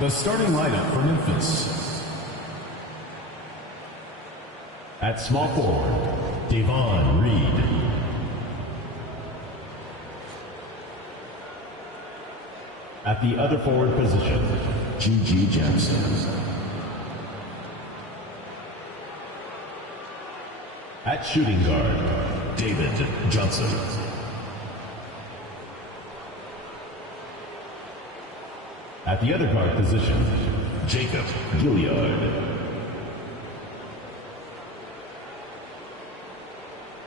The starting lineup for Memphis. At small forward, Devon Reed. At the other forward position, G.G. Jackson. At shooting guard, David Johnson. At the other guard position, Jacob Gilliard.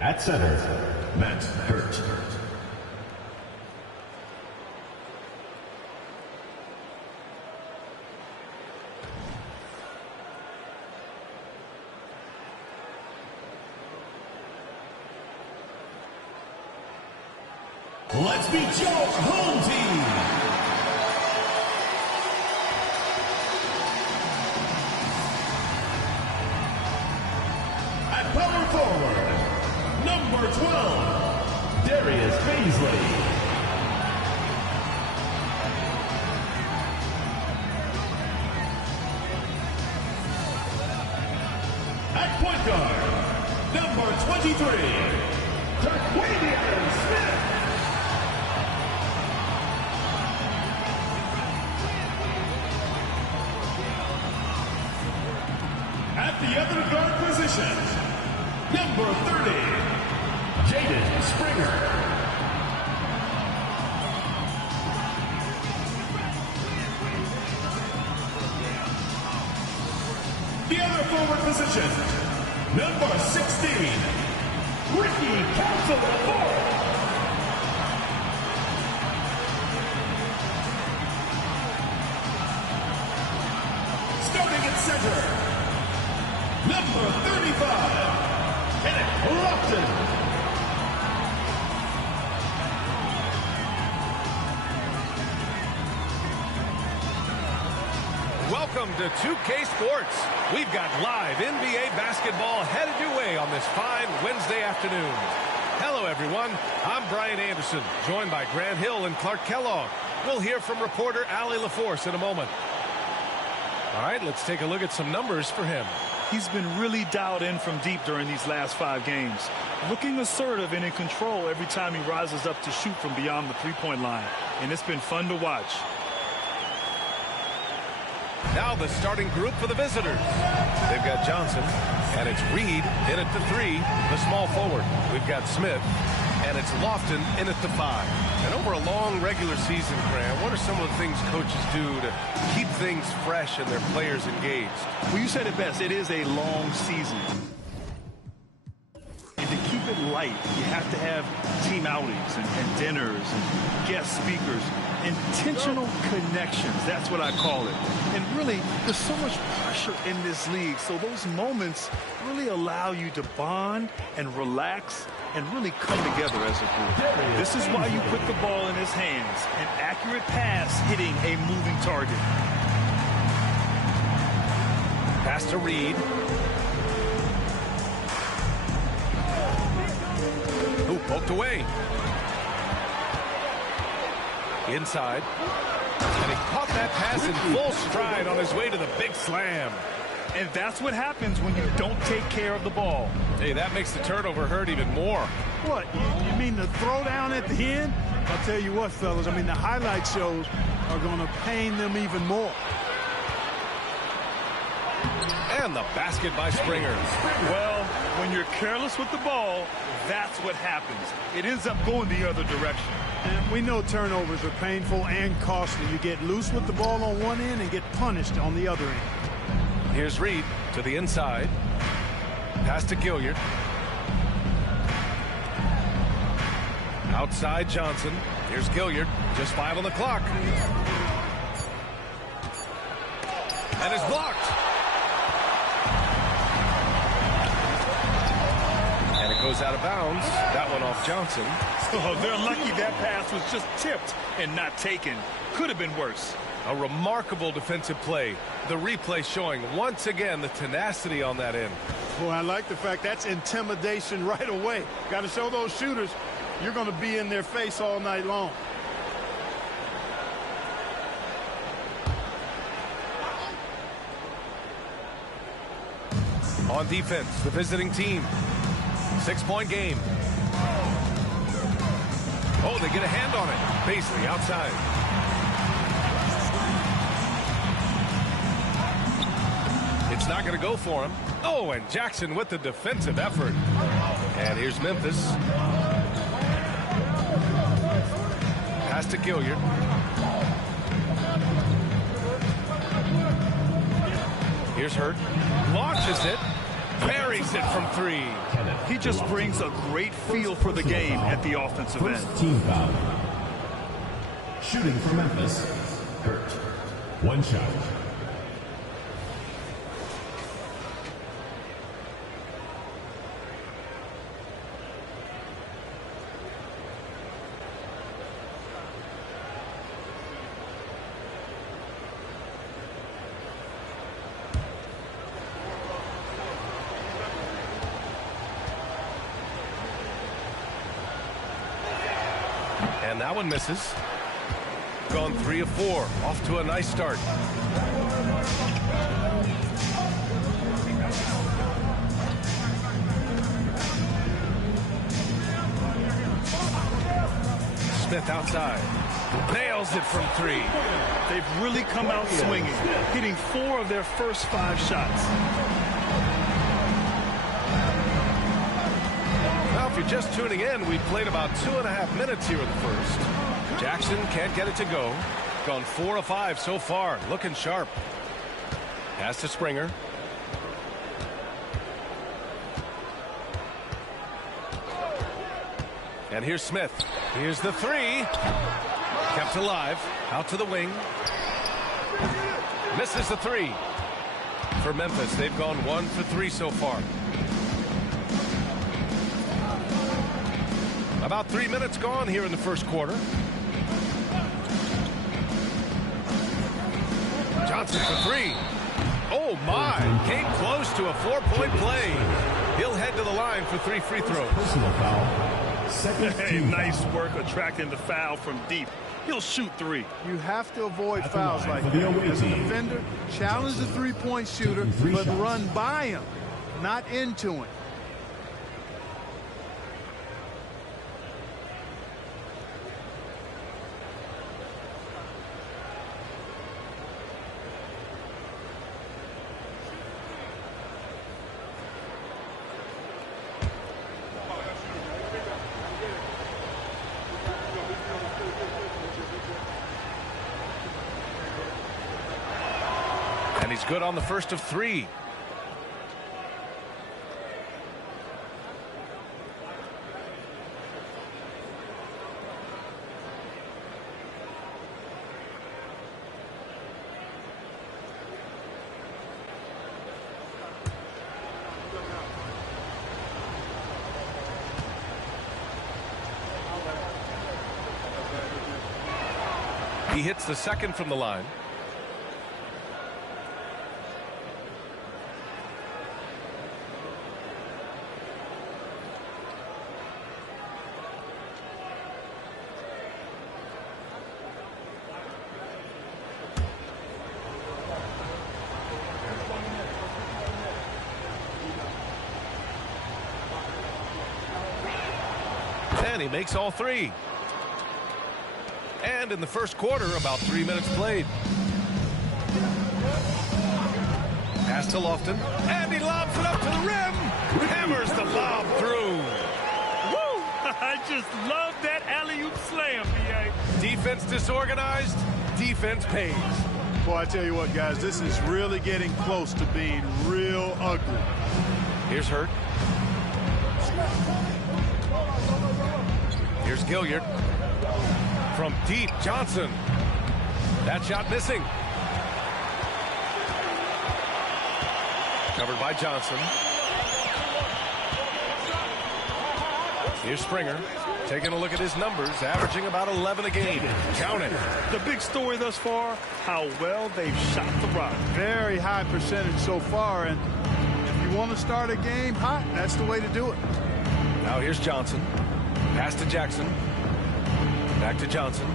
At center, Matt Hurt. Let's meet your home team. At power forward, number 12, Darius Baisley. At point guard, number 23, Terquavion Smith. At the other guard position, number 30, Jaden Springer. The other forward position, number 16, Ricky Council IV. Starting at center, number 35, Kenneth Lofton. Welcome to 2K Sports. We've got live NBA basketball headed your way on this fine Wednesday afternoon. Hello, everyone. I'm Brian Anderson, joined by Grant Hill and Clark Kellogg. We'll hear from reporter Allie LaForce in a moment. All right, let's take a look at some numbers for him. He's been really dialed in from deep during these last 5 games. Looking assertive and in control every time he rises up to shoot from beyond the three-point line. And it's been fun to watch. Now the starting group for the visitors. They've got Johnson, and it's Reed in at the 3, the small forward. We've got Smith, and it's Lofton in at the 5. And over a long regular season, Grant, what are some of the things coaches do to keep things fresh and their players engaged? Well, you said it best. It is a long season. And to keep it light, you have to have team outings and dinners and guest speakers. Intentional connections, that's what I call it. And really, there's so much pressure in this league, so those moments really allow you to bond and relax and really come together as a group. This is why you put the ball in his hands, an accurate pass hitting a moving target. Pass to Reed. Who poked away. Inside. And he caught that pass in full stride on his way to the big slam. And that's what happens when you don't take care of the ball. Hey, that makes the turnover hurt even more. What? You mean the throwdown at the end? I'll tell you what, fellas. I mean, the highlight shows are going to pain them even more. And the basket by Springer. Well, when you're careless with the ball, that's what happens. It ends up going the other direction. And we know turnovers are painful and costly. You get loose with the ball on one end and get punished on the other end. Here's Reed to the inside. Pass to Gilliard. Outside Johnson. Here's Gilliard. Just 5 on the clock. And it's blocked. And it goes out of bounds. That one off Johnson. Oh, they're lucky that pass was just tipped and not taken. Could have been worse. A remarkable defensive play. The replay showing once again the tenacity on that end. Boy, I like the fact that's intimidation right away. Got to show those shooters you're going to be in their face all night long. On defense, the visiting team. 6-point game. Oh, they get a hand on it. Beasley outside. It's not going to go for him. Oh, and Jackson with the defensive effort. And here's Memphis. Pass to Gilliard. Here's Hurt. Launches it. Buries it from 3. He just brings a great feel for the game at the offensive end. First team foul. Shooting for Memphis. Hurt. 1 shot. And that one misses. Gone 3 of 4. Off to a nice start. Smith outside. Nails it from 3. They've really come out swinging, hitting 4 of their first 5 shots. Now, if you're just tuning in, we've played about 2.5 minutes here in the first. Jackson can't get it to go. Gone 4 of 5 so far. Looking sharp. Pass to Springer. And here's Smith. Here's the 3. Kept alive. Out to the wing. Misses the 3. For Memphis, they've gone 1 for 3 so far. About 3 minutes gone here in the first quarter. Johnson for 3. Oh, my. Came close to a 4-point play. He'll head to the line for 3 free throws. Personal foul. Second team Nice foul. work attracting the foul from deep. He'll shoot 3. You have to avoid At the fouls line like for the that. away As a team. defender, challenge the three-point shooter, Taking 3 but shots. run by him, not into him. And he's good on the first of 3. He hits the second from the line. And he makes all 3. And in the first quarter, about 3 minutes played. Pass to Lofton. And he lobs it up to the rim. Hammers the lob through. Woo! I just love that alley-oop slam, B.A. Defense disorganized. Defense pays. Boy, I tell you what, guys, this is really getting close to being real ugly. Here's Hurt. Here's Gilliard. From deep, Johnson. That shot missing. Covered by Johnson. Here's Springer. Taking a look at his numbers, averaging about 11 a game. Count it. The big story thus far, how well they've shot the rock. Very high percentage so far, and if you want to start a game hot, that's the way to do it. Now here's Johnson. Pass to Jackson. Back to Johnson.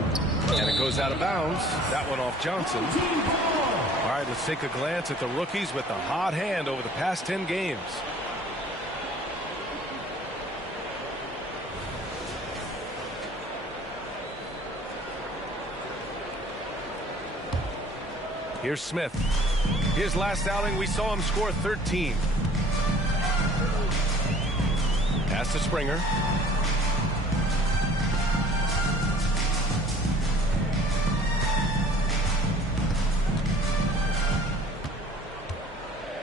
And it goes out of bounds. That one off Johnson. All right, let's take a glance at the rookies with the hot hand over the past 10 games. Here's Smith. His last outing, we saw him score 13. Pass to Springer.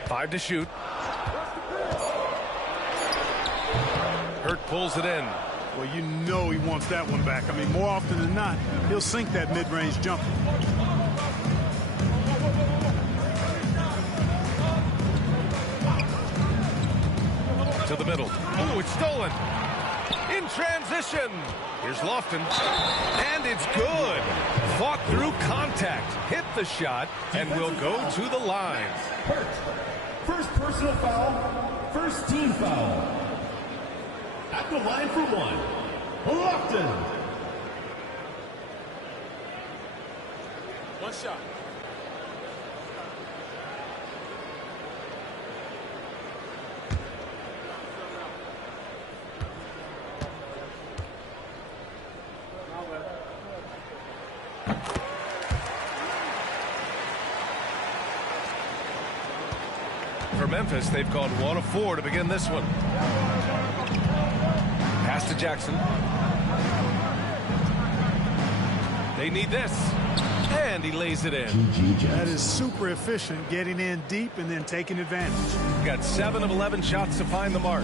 Five to shoot. Hurt pulls it in. Well, you know he wants that one back. I mean, more often than not, he'll sink that mid-range jumper. To the middle. Oh, it's stolen. In transition. Here's Lofton. And it's good. Fought through contact. Hit the shot and will go to the line. Hurt. First personal foul. First team foul. At the line for one. Lofton. One shot. For Memphis, they've gone 1 of 4 to begin this one. Pass to Jackson. They need this. And he lays it in. That is super efficient, getting in deep and then taking advantage. Got 7 of 11 shots to find the mark.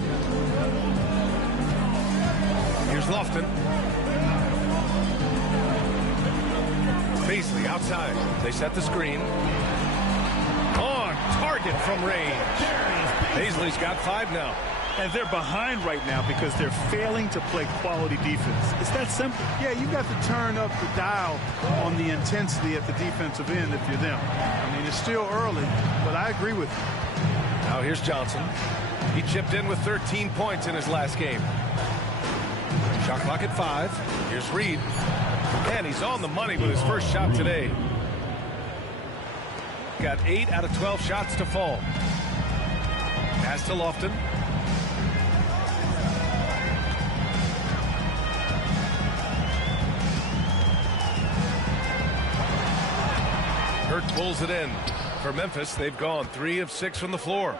Here's Lofton. Beasley outside. They set the screen. On target from range. Beasley's got 5 now. And they're behind right now because they're failing to play quality defense. It's that simple. Yeah, you got to turn up the dial on the intensity at the defensive end if you're them. I mean, it's still early, but I agree with you. Now here's Johnson. He chipped in with 13 points in his last game. Shot clock at 5. Here's Reed. And he's on the money with his first shot today. Got 8 out of 12 shots to fall. Pass to Lofton. Hurt pulls it in. For Memphis, they've gone 3 of 6 from the floor.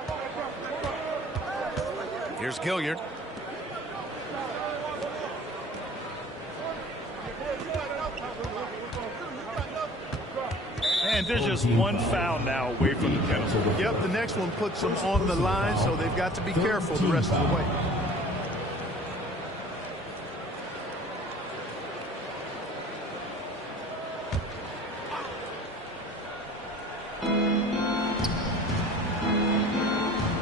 Here's Gilliard. And there's just one foul now away from the penalty. Yep, the next one puts them on the line, so they've got to be careful the rest of the way.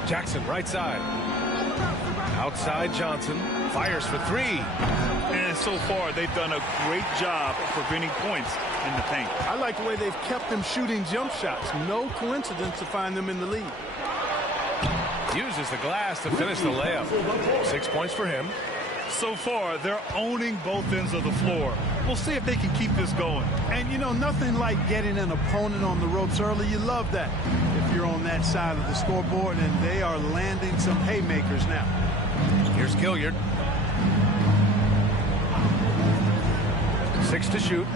Jackson, right side. Outside Johnson. Fires for 3. And so far, they've done a great job of preventing points in the paint. I like the way they've kept them shooting jump shots. No coincidence to find them in the lead. Uses the glass to finish the layup. 6 points for him. So far, they're owning both ends of the floor. We'll see if they can keep this going. And, you know, nothing like getting an opponent on the ropes early. You love that if you're on that side of the scoreboard, and they are landing some haymakers now. Here's Gilliard. 6 to shoot.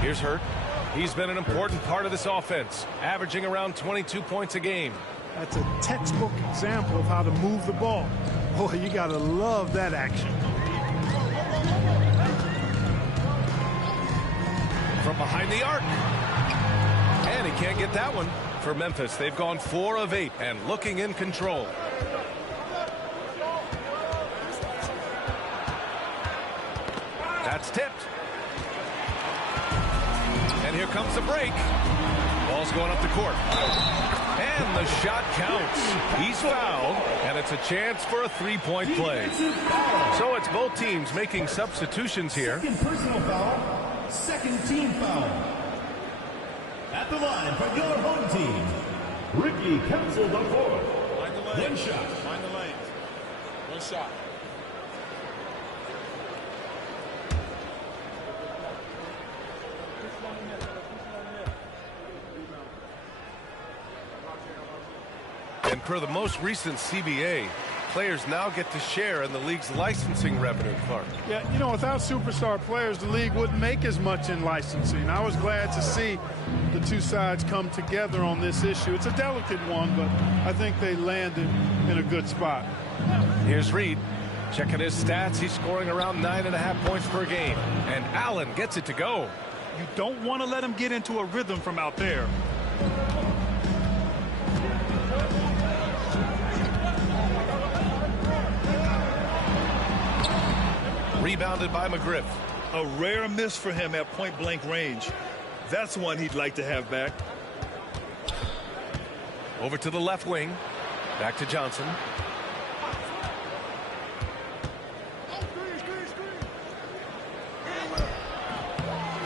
Here's Hurt. He's been an important part of this offense, averaging around 22 points a game. That's a textbook example of how to move the ball. Boy, you got to love that action. From behind the arc. And he can't get that one. For Memphis, they've gone 4 of 8 and looking in control. That's tipped. And here comes the break. Ball's going up the court. And the shot counts. He's fouled, and it's a chance for a 3-point play. So it's both teams making substitutions here. Second personal foul. Second team foul. At the line for your home team, Ricky Council the fourth. One shot. Find the lanes. One shot. And per the most recent CBA, players now get to share in the league's licensing revenue, Clark. Yeah, you know, without superstar players, the league wouldn't make as much in licensing. I was glad to see the two sides come together on this issue. It's a delicate one, but I think they landed in a good spot. Here's Reed. Checking his stats, he's scoring around 9.5 points per game. And Allen gets it to go. You don't want to let him get into a rhythm from out there. Rebounded by McGriff. A rare miss for him at point-blank range. That's one he'd like to have back. Over to the left wing. Back to Johnson.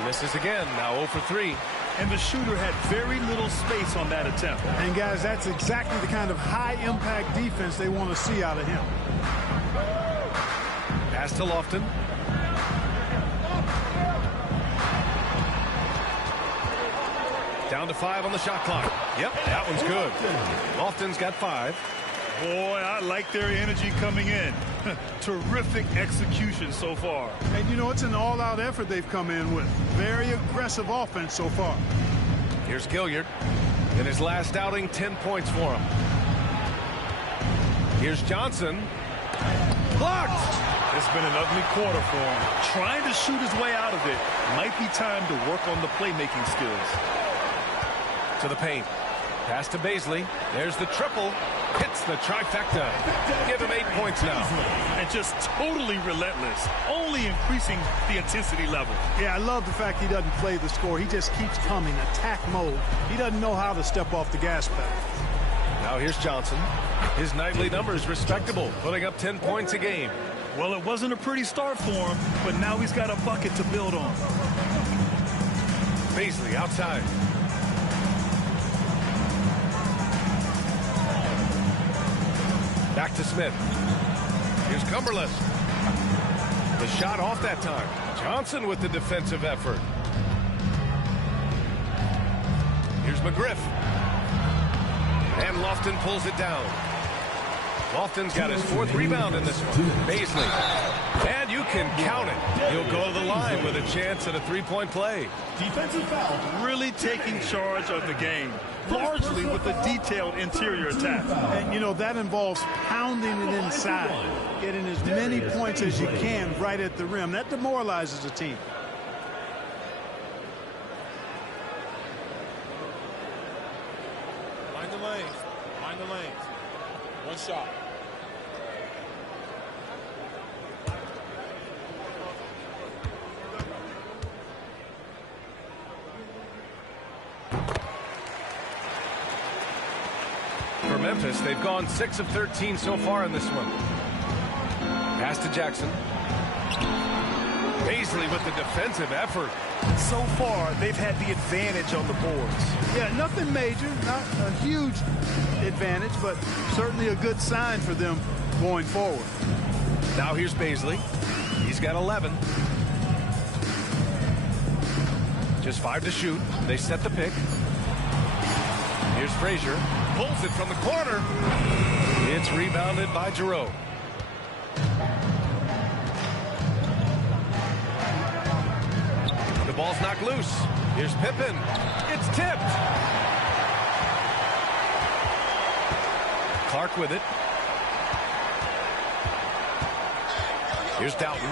Misses again, now 0 for 3. And the shooter had very little space on that attempt. And guys, that's exactly the kind of high-impact defense they want to see out of him. Pass to Lofton. Down to 5 on the shot clock. Yep, that one's good. Lofton's got 5. Boy, I like their energy coming in. Terrific execution so far. And, you know, it's an all-out effort they've come in with. Very aggressive offense so far. Here's Gilliard. In his last outing, 10 points for him. Here's Johnson. Blocked! It's been an ugly quarter for him. Trying to shoot his way out of it. Might be time to work on the playmaking skills. To the paint. Pass to Baisley. There's the triple. Hits the trifecta. Give him 8 points now. And just totally relentless. Only increasing the intensity level. Yeah, I love the fact he doesn't play the score. He just keeps coming, attack mode. He doesn't know how to step off the gas pedal. Now here's Johnson. His nightly numbers respectable, putting up 10 points a game. Well, it wasn't a pretty start for him, but now he's got a bucket to build on. Baisley outside. Back to Smith. Here's Cumberland. The shot off that time. Johnson with the defensive effort. Here's McGriff. And Lofton pulls it down. Lofton's got his 4th rebound in this one. Baisley. And you can count it. He'll go to the line with a chance at a 3-point play. Defensive foul. Really taking charge of the game. Largely with a detailed interior attack. And, you know, that involves pounding it inside. Getting as many points as you can right at the rim. That demoralizes a team. Mind the lanes. Mind the lanes. One shot. For Memphis, they've gone 6 of 13 so far in this one. Pass to Jackson. Baisley with the defensive effort. So far, they've had the advantage on the boards. Yeah, nothing major, not a huge advantage, but certainly a good sign for them going forward. Now here's Baisley. He's got 11. Just 5 to shoot. They set the pick. Here's Frazier. Pulls it from the corner. It's rebounded by Giroux. The ball's knocked loose. Here's Pippen. It's tipped. Clark with it. Here's Doughton.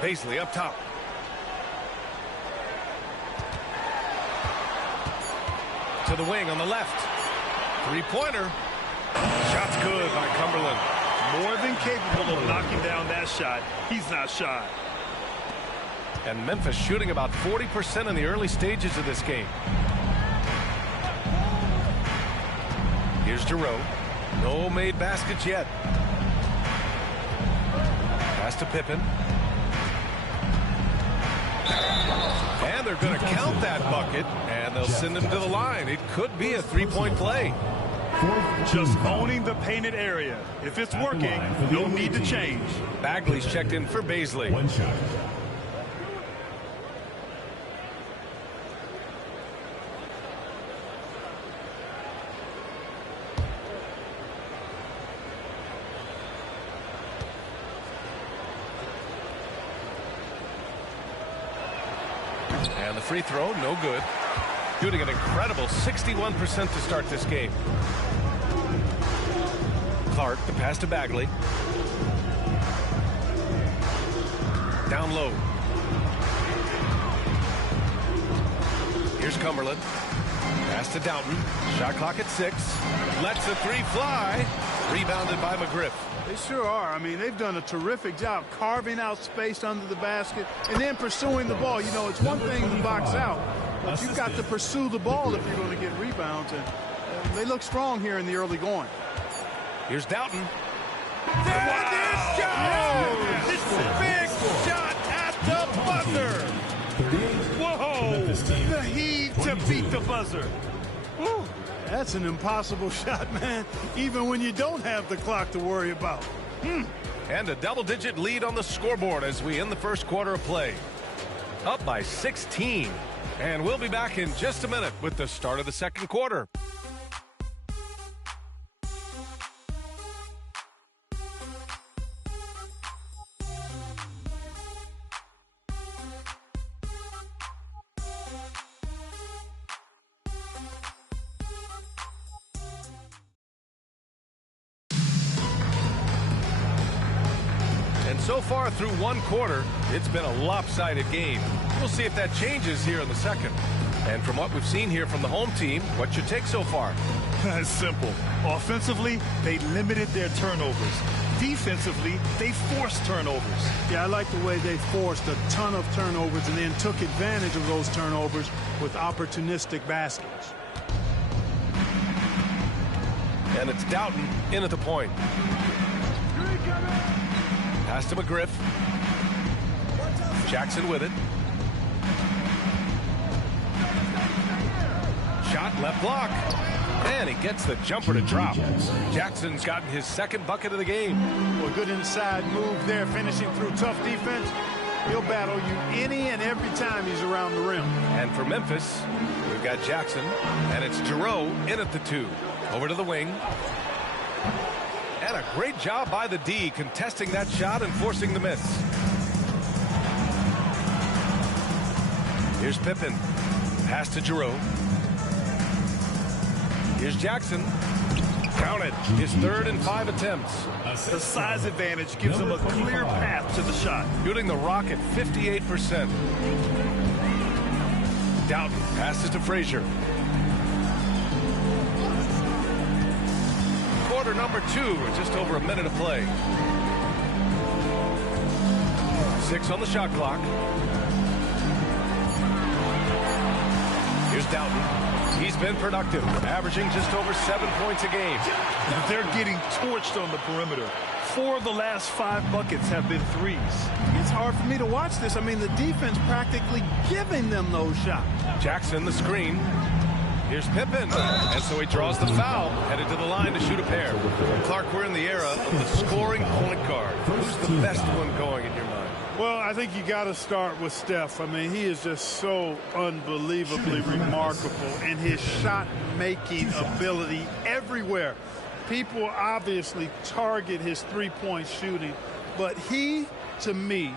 Baisley up top. To the wing on the left. 3-pointer. Shot's good by Cumberland. More than capable of knocking down that shot. He's not shy. And Memphis shooting about 40% in the early stages of this game. Here's Giroux. No made baskets yet. Pass to Pippen. And they're going to count that bucket, and they'll send him to the line. It could be a 3-point play. Just owning the painted area. If it's working, no need to change. Bagley's checked in for Baisley. One shot. And the free throw, no good. Shooting an incredible 61% to start this game. Clark, the pass to Bagley. Down low. Here's Cumberland. Pass to Doughton. Shot clock at 6. Lets the three fly. Rebounded by McGriff. They sure are. I mean, they've done a terrific job carving out space under the basket and then pursuing the ball. You know, it's one thing to box out, but you've got to pursue the ball if you're going to get rebounds. And they look strong here in the early going. Here's Doughton. Wow. This big shot at the buzzer. Whoa! The heat to beat the buzzer. Woo. That's an impossible shot, man, even when you don't have the clock to worry about. And a double-digit lead on the scoreboard as we end the first quarter of play. Up by 16. And we'll be back in just a minute with the start of the second quarter. So far through one quarter, it's been a lopsided game. We'll see if that changes here in the second. And from what we've seen here from the home team, what's your take so far? It's simple. Offensively, they limited their turnovers. Defensively, they forced turnovers. Yeah, I like the way they forced a ton of turnovers and then took advantage of those turnovers with opportunistic baskets. And it's Doughton in at the point. Pass to McGriff. Jackson with it. Shot left block. And he gets the jumper to drop. Jackson's gotten his second bucket of the game. Well, good inside move there, finishing through tough defense. He'll battle you any and every time he's around the rim. And for Memphis, we've got Jackson. And it's Giroux in at the 2. Over to the wing. And a great job by the D contesting that shot and forcing the miss. Here's Pippen. Pass to Giroux. Here's Jackson. Count it. His 3rd and 5 attempts. The size advantage gives him a clear path to the shot. Shooting the rock at 58%. Doughton passes to Frazier. Quarter number 2, just over a minute of play. 6 on the shot clock. Here's Doughton. He's been productive, averaging just over 7 points a game. They're getting torched on the perimeter. 4 of the last 5 buckets have been threes. It's hard for me to watch this. I mean, the defense practically giving them those shots. Jackson, the screen. Here's Pippen, and so he draws the foul, headed to the line to shoot a pair. Clark, we're in the era of the scoring point guard. Who's the best one going in your mind? Well, I think you got to start with Steph. I mean, he is just so unbelievably remarkable in his shot-making ability everywhere. People obviously target his three-point shooting, but he, to me,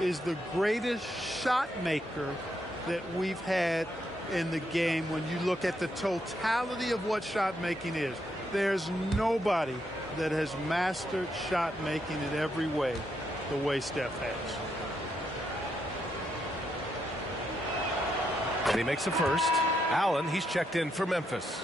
is the greatest shot maker that we've had in the game. When you look at the totality of what shot making is, there's nobody that has mastered shot making in every way the way Steph has. And he makes the first. Allen, he's checked in for Memphis.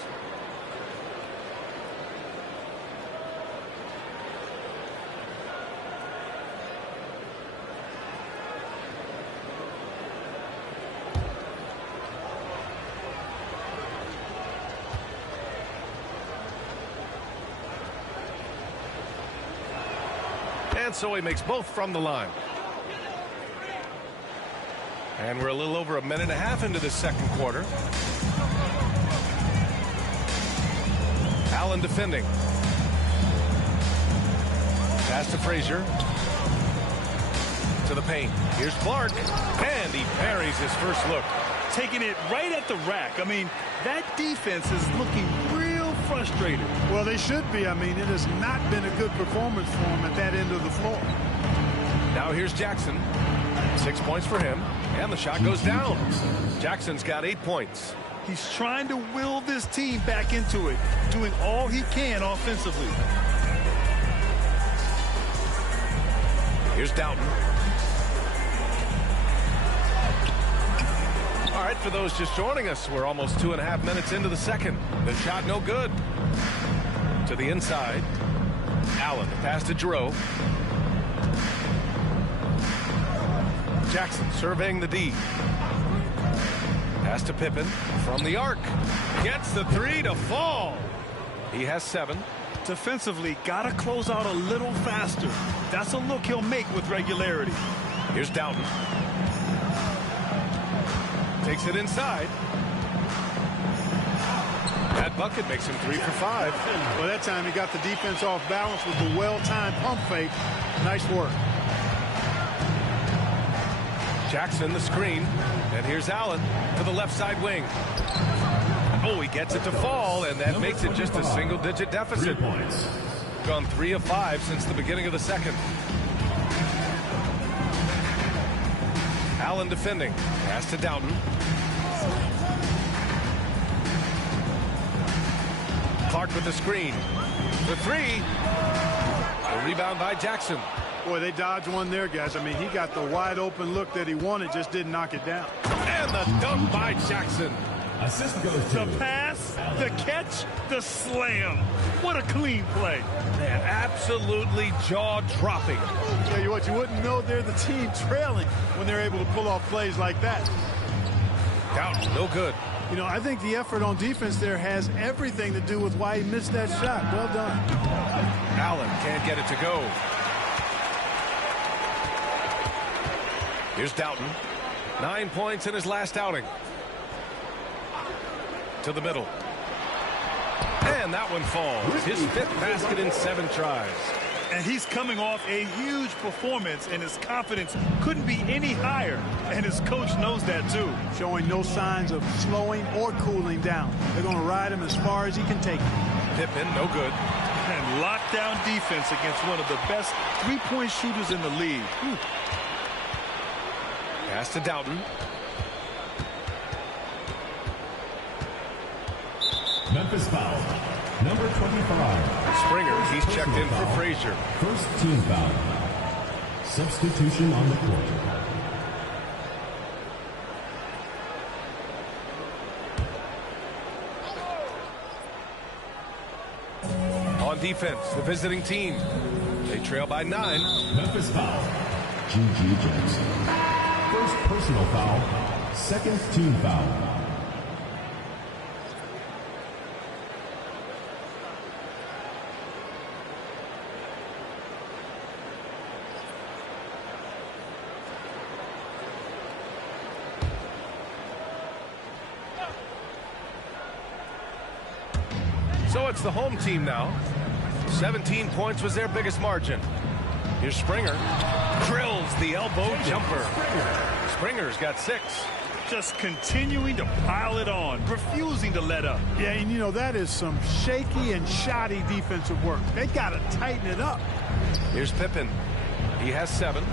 And so he makes both from the line. And we're a little over a minute and a half into the second quarter. Allen defending. Pass to Frazier. To the paint. Here's Clark. And he parries his first look. Taking it right at the rack. I mean, that defense is looking real frustrated. Well, they should be. I mean, it has not been a good performance for him at that end of the floor. Now here's Jackson. 6 points for him. And the shot goes down. Jackson's got 8 points. He's trying to will this team back into it, doing all he can offensively. Here's Doughton. All right, for those just joining us, we're almost 2.5 minutes into the second. The shot no good. To the inside. Allen, pass to Giroux. Jackson surveying the D. Pass to Pippen from the arc. Gets the 3 to fall. He has 7. Defensively, got to close out a little faster. That's a look he'll make with regularity. Here's Doughton. Takes it inside. That bucket makes him 3 for 5. Well, that time he got the defense off balance with the well-timed pump fake. Nice work. Jackson the screen. And here's Allen to the left side wing. Oh, he gets it to fall, and that makes it just a single-digit deficit. 3 points. Gone 3 of 5 since the beginning of the second. Allen defending. Pass to Doughton. Clark with the screen. The 3. A rebound by Jackson. Boy, they dodged one there, guys. I mean, he got the wide-open look that he wanted, just didn't knock it down. And the dunk by Jackson. Assist goes to The pass, the catch, the slam. What a clean play. Man, absolutely jaw-dropping. Tell you what, you wouldn't know they're the team trailing when they're able to pull off plays like that. Doughton, no good. You know, I think the effort on defense there has everything to do with why he missed that shot. Well done. Allen can't get it to go. Here's Doughton. 9 points in his last outing. To the middle. And that one falls. His 5th basket in 7 tries. And he's coming off a huge performance, and his confidence couldn't be any higher. And his coach knows that, too. Showing no signs of slowing or cooling down. They're going to ride him as far as he can take him. Pippen, no good. And lockdown defense against one of the best three-point shooters in the league. Pass to Doughton. Memphis foul. Number 25. Springer, he's checked in for Frazier. First team foul. Substitution on the court. On defense, the visiting team. They trail by 9. Memphis foul. G.G. Jackson. First personal foul. Second team foul. So it's the home team now. 17 points was their biggest margin. Here's Springer. Drills the elbow jumper. Springer's got 6. Just continuing to pile it on, refusing to let up. Yeah, and you know, that is some shaky and shoddy defensive work. They got to tighten it up. Here's Pippen. He has 7.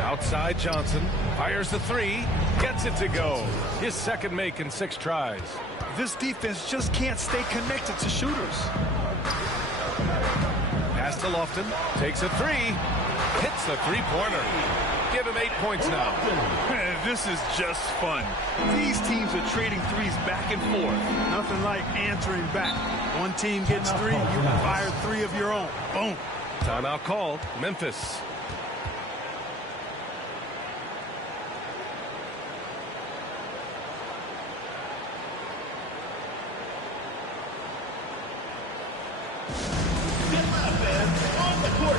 Outside Johnson. Fires the 3. Gets it to go. His second make in 6 tries. This defense just can't stay connected to shooters. Pass to Lofton. Takes a 3. Hits the 3-pointer. Give him 8 points now. This is just fun. These teams are trading threes back and forth. Nothing like answering back. One team gets 3, you fire 3 of your own. Boom. Timeout called. Memphis. On the court,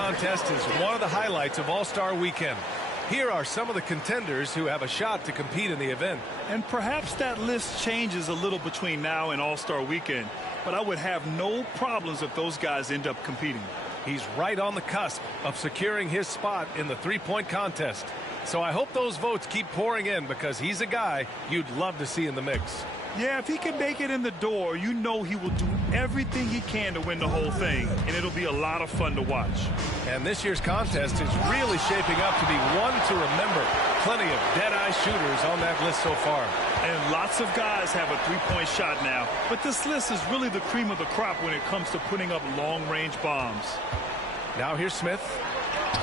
contest is one of the highlights of All-Star Weekend. Here are some of the contenders who have a shot to compete in the event. And perhaps that list changes a little between now and All-Star Weekend, but I would have no problems if those guys end up competing. He's right on the cusp of securing his spot in the three-point contest. So I hope those votes keep pouring in, because he's a guy you'd love to see in the mix. Yeah, if he can make it in the door, you know he will do everything he can to win the whole thing, and it'll be a lot of fun to watch. And this year's contest is really shaping up to be one to remember. Plenty of dead-eye shooters on that list so far. And lots of guys have a three-point shot now, but this list is really the cream of the crop when it comes to putting up long-range bombs. Now here's Smith.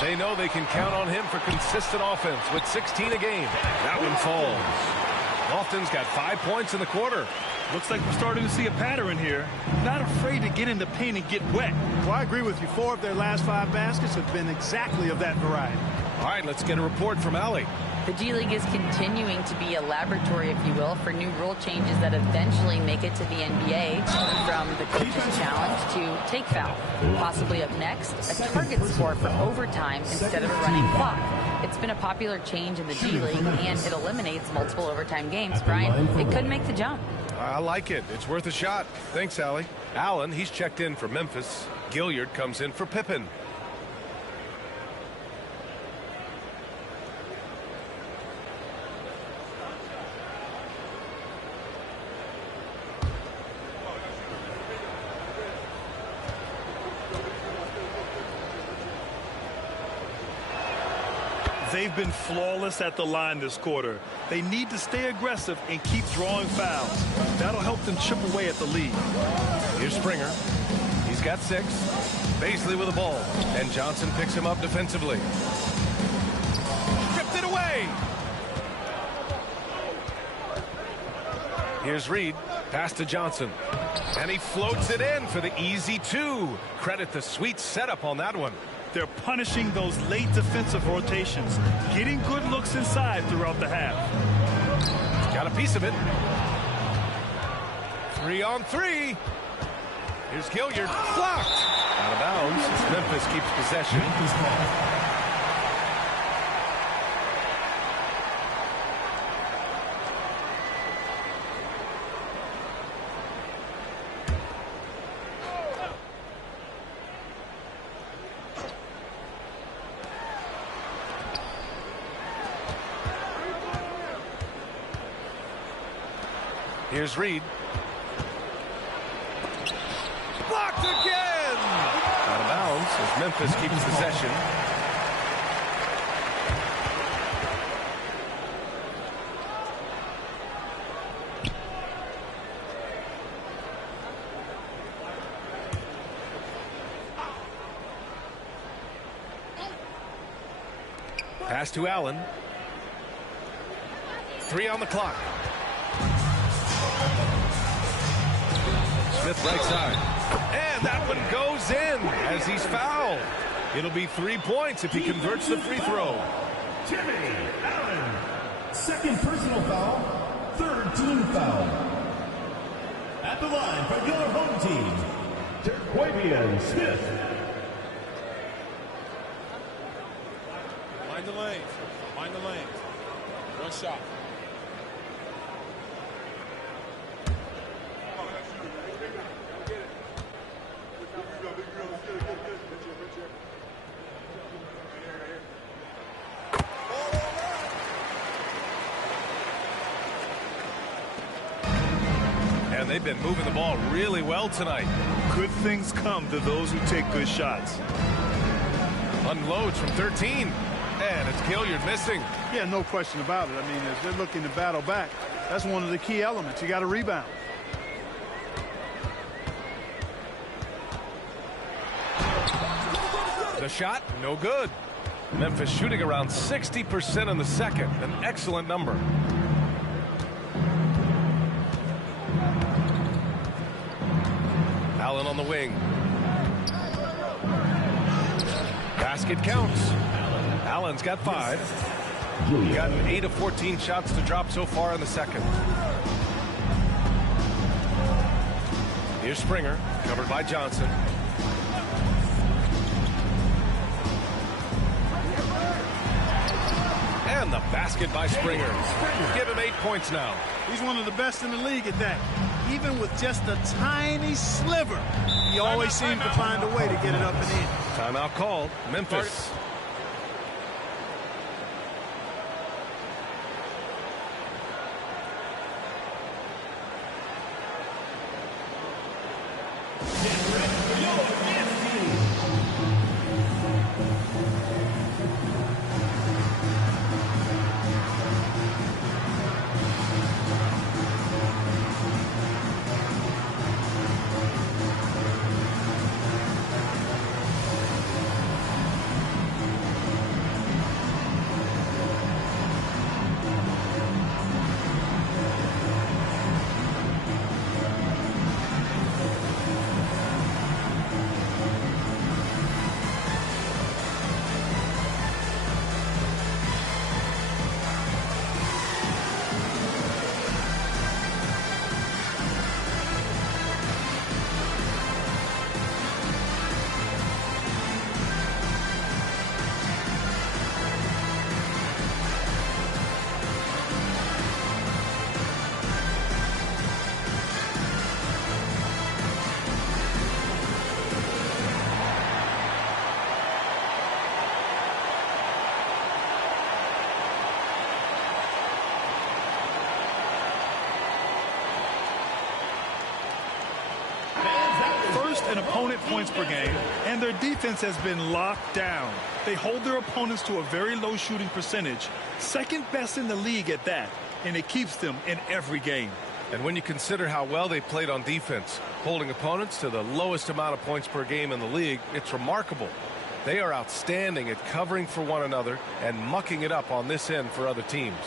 They know they can count on him for consistent offense with 16 a game. That one falls. Lofton's got 5 points in the quarter. Looks like we're starting to see a pattern here. Not afraid to get in the paint and get wet. Well, I agree with you. 4 of their last 5 baskets have been exactly of that variety. All right, let's get a report from Allie. The G League is continuing to be a laboratory, if you will, for new rule changes that eventually make it to the NBA, from the coach's challenge to take foul. Possibly up next, a target score for overtime instead of a running clock. It's been a popular change in the G League, and it eliminates multiple overtime games. Brian, it could make the jump. I like it. It's worth a shot. Thanks, Allie. Allen, he's checked in for Memphis. Gilliard comes in for Pippen. They've been flawless at the line this quarter. They need to stay aggressive and keep drawing fouls. That'll help them chip away at the lead. Here's Springer. He's got 6. Baisley with the ball. And Johnson picks him up defensively. Stripped it away. Here's Reed. Pass to Johnson. And he floats it in for the easy 2. Credit the sweet setup on that one. They're punishing those late defensive rotations, getting good looks inside throughout the half. Got a piece of it. 3 on 3. Here's Gilliard. Blocked. Out of bounds as Memphis keeps possession. Here's Reed. Blocked again! Out of bounds as Memphis keeps possession. Pass to Allen. 3 on the clock. Smith right side. And that one goes in as he's fouled. It'll be 3 points if he converts the free throw. Jimmy Allen. Second personal foul. Third team foul. At the line for your home team, Terquavian Smith. Mind the lanes. Mind the lanes. 1 shot. And they've been moving the ball really well tonight. Good things come to those who take good shots. Unloads from 13. And it's Gilliard missing. Yeah, no question about it. I mean, as they're looking to battle back, that's one of the key elements. You got to rebound. The shot, no good. Memphis shooting around 60% in the second. An excellent number. Allen on the wing. Basket counts. Allen's got 5. Gotten 8 of 14 shots to drop so far in the second. Here's Springer, covered by Johnson. Basket by Springer. Give him 8 points now. He's one of the best in the league at that. Even with just a tiny sliver, he always seems to find a way to get it up and in. Timeout called. Memphis. An opponent points per game, and their defense has been locked down. They hold their opponents to a very low shooting percentage, second best in the league at that, and it keeps them in every game. And when you consider how well they played on defense, holding opponents to the lowest amount of points per game in the league, it's remarkable. They are outstanding at covering for one another and mucking it up on this end for other teams.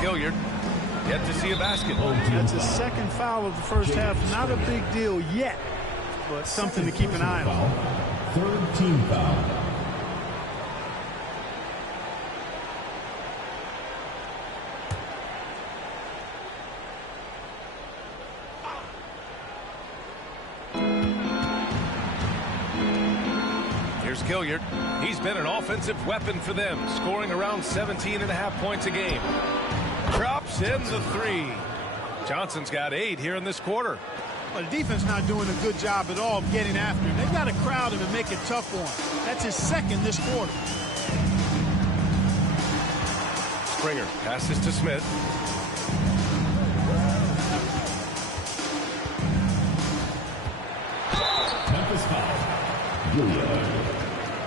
Gilliard, yet to see a basket. That's his second foul of the first half. Not a big deal yet, but something to keep an eye on. Third team foul. Here's Gilliard. He's been an offensive weapon for them, scoring around 17.5 points a game. Drops in the three. Johnson's got 8 here in this quarter. Well, the defense not doing a good job at all of getting after him. They've got to crowd him and make it tough for him. That's his second this quarter. Springer passes to Smith. Memphis foul. Gilliard.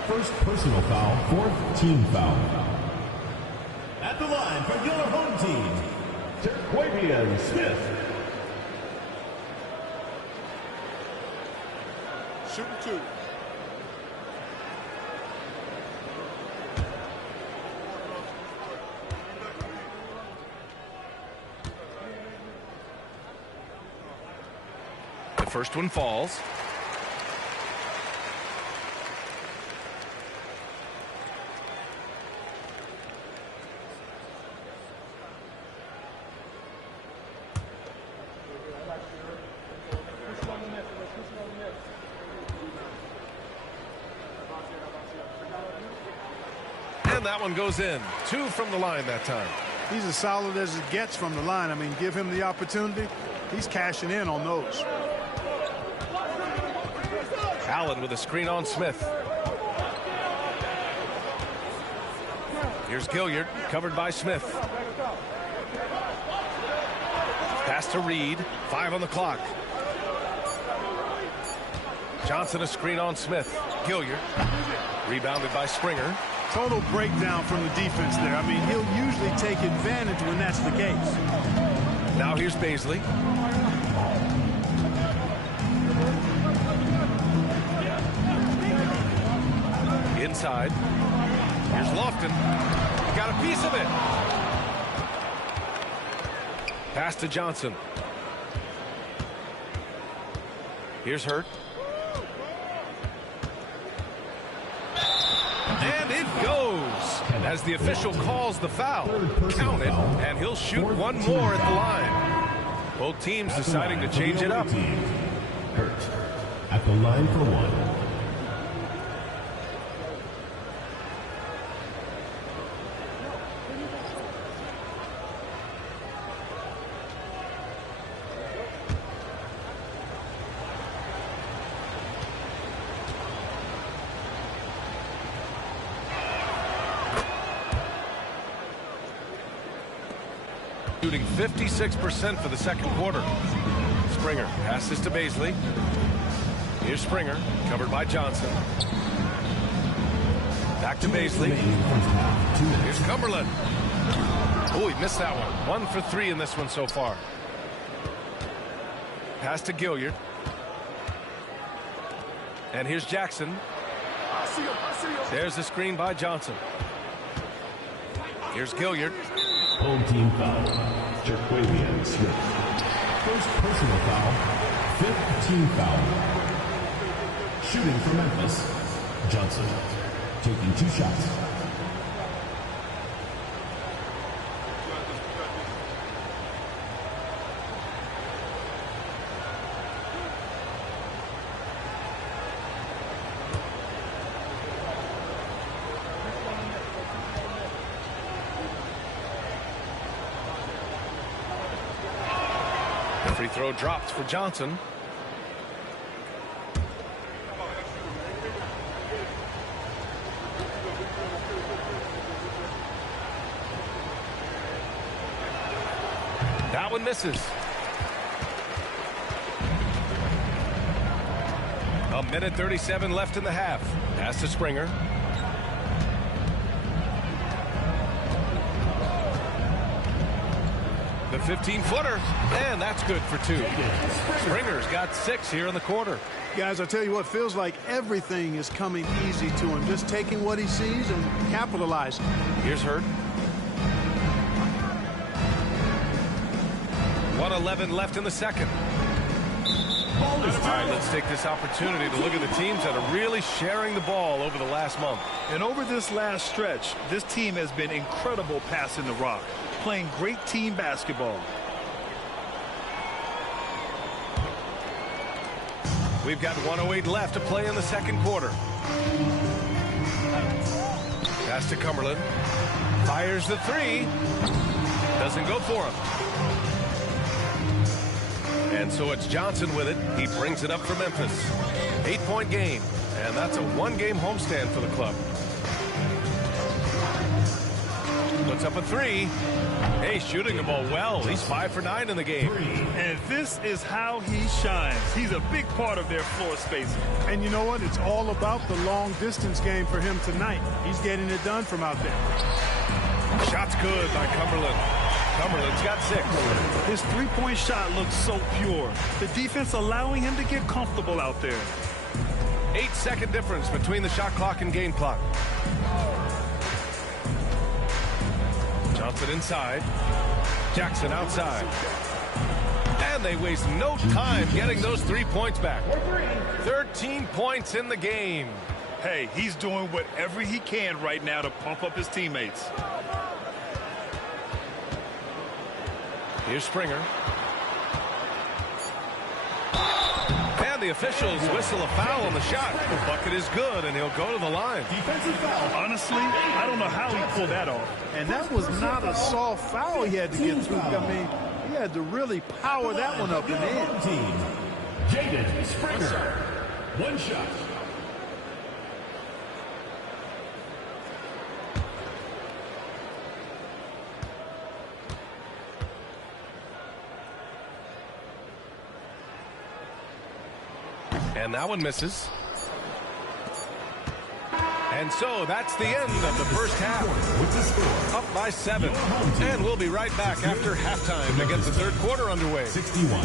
First personal foul, fourth team foul. At the line for your home team, 2K24MyNBA Smith. Shooting 2. The first one falls. And that one goes in. 2 from the line that time. He's as solid as it gets from the line. I mean, give him the opportunity. He's cashing in on those. Allen with a screen on Smith. Here's Gilliard, covered by Smith. Pass to Reed. 5 on the clock. Johnson a screen on Smith. Gilliard. Rebounded by Springer. Total breakdown from the defense there. I mean, he'll usually take advantage when that's the case. Now here's Baisley. Inside. Here's Lofton. Got a piece of it. Pass to Johnson. Here's Hurt. And it goes. As the official calls the foul. Count it, and he'll shoot one more at the line. Both teams deciding to change it up. Hurt. at the line for one. Shooting 56% for the second quarter. Springer passes to Baisley. Here's Springer, covered by Johnson. Back to Baisley. Here's Cumberland. Oh, he missed that one. 1 for 3 in this one so far. Pass to Gilliard. And here's Jackson. There's the screen by Johnson. Here's Gilliard. Home team foul. Terquavian Smith. First personal foul. 5th team foul. Shooting for Memphis. Johnson taking 2 shots. Free throw dropped for Johnson. That one misses. A minute 37 left in the half. Pass to Springer. The 15-footer, and that's good for 2. Springer's got 6 here in the quarter. Guys, I tell you what, feels like everything is coming easy to him. Just taking what he sees and capitalizing. Here's Hurd. 1:11 left in the second. All right, let's take this opportunity to look at the teams that are really sharing the ball over the last month. And over this last stretch, this team has been incredible passing the rock, playing great team basketball. We've got 1:08 left to play in the second quarter. Pass to Cumberland. Fires the 3. Doesn't go for him. And so it's Johnson with it. He brings it up for Memphis. 8-point game. And that's a 1-game homestand for the club. Puts up a 3. Hey, shooting the ball well. He's 5 for 9 in the game. And this is how he shines. He's a big part of their floor spacing. And you know what? It's all about the long distance game for him tonight. He's getting it done from out there. Shot's good by Cumberland. Cumberland's got 6. His three-point shot looks so pure. The defense allowing him to get comfortable out there. 8-second difference between the shot clock and game clock. Johnson inside. Jackson outside. And they waste no time getting those 3 points back. 13 points in the game. Hey, he's doing whatever he can right now to pump up his teammates. Here's Springer. And the officials whistle a foul on the shot. The bucket is good, and he'll go to the line. Defensive foul. Honestly, I don't know how he pulled that off. And that was not a soft foul he had to get through. I mean, he had to really power that one up and in. Team. Jaden Springer. 1 shot. And that one misses. And so that's the end of the first half. With the score. Up by 7. And we'll be right back after halftime to get the third quarter underway. 61.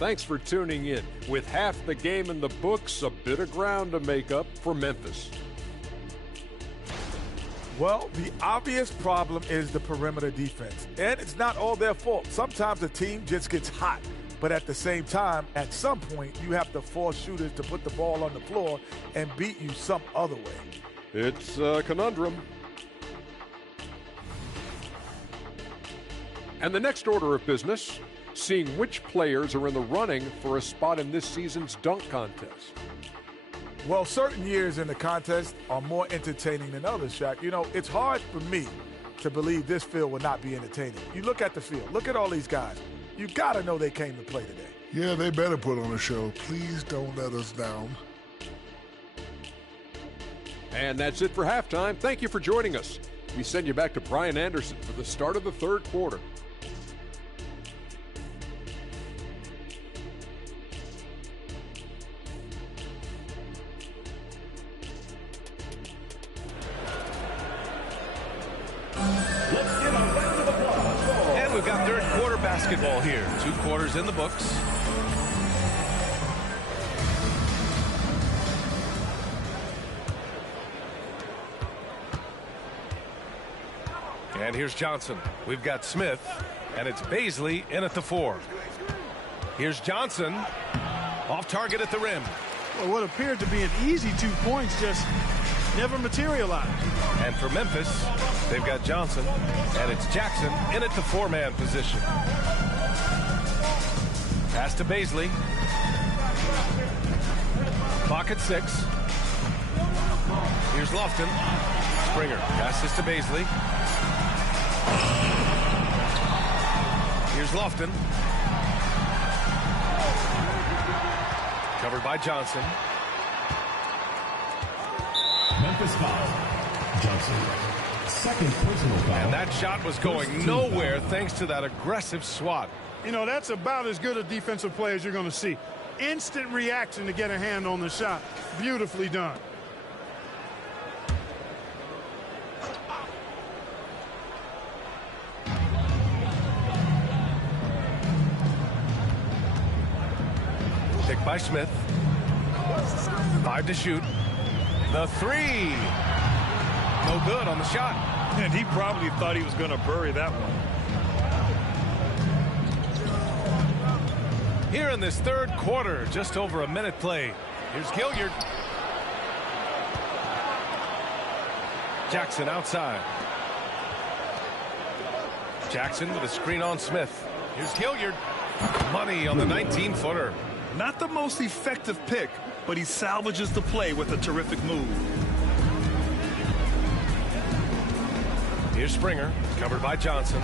Thanks for tuning in. With half the game in the books, a bit of ground to make up for Memphis. Well, the obvious problem is the perimeter defense, and it's not all their fault. Sometimes the team just gets hot, but at the same time, at some point, you have to force shooters to put the ball on the floor and beat you some other way. It's a conundrum. And the next order of business, seeing which players are in the running for a spot in this season's dunk contest. Well, certain years in the contest are more entertaining than others, Shaq. You know, it's hard for me to believe this field will not be entertaining. You look at the field. Look at all these guys. You got to know they came to play today. Yeah, they better put on a show. Please don't let us down. And that's it for halftime. Thank you for joining us. We send you back to Brian Anderson for the start of the third quarter. And we've got third quarter basketball here. 2 quarters in the books. And here's Johnson. We've got Smith, and it's Baisley in at the 4. Here's Johnson, off target at the rim. Well, what appeared to be an easy 2 points just never materialized. And for Memphis, they've got Johnson, and it's Jackson in at the 4-man position. Pass to Baisley. Clock at 6. Here's Lofton. Springer passes to Baisley. Here's Lofton. Covered by Johnson. Memphis foul. Johnson. Second personal foul. And that shot was going nowhere thanks to that aggressive swat. You know, that's about as good a defensive play as you're going to see. Instant reaction to get a hand on the shot. Beautifully done. Picked by Smith. 5 to shoot. The 3. No good on the shot. And he probably thought he was going to bury that one. Here in this third quarter, just over a minute play. Here's Gilliard. Jackson outside. Jackson with a screen on Smith. Here's Gilliard. Money on the 19-footer. Not the most effective pick, but he salvages the play with a terrific move. Here's Springer, covered by Johnson.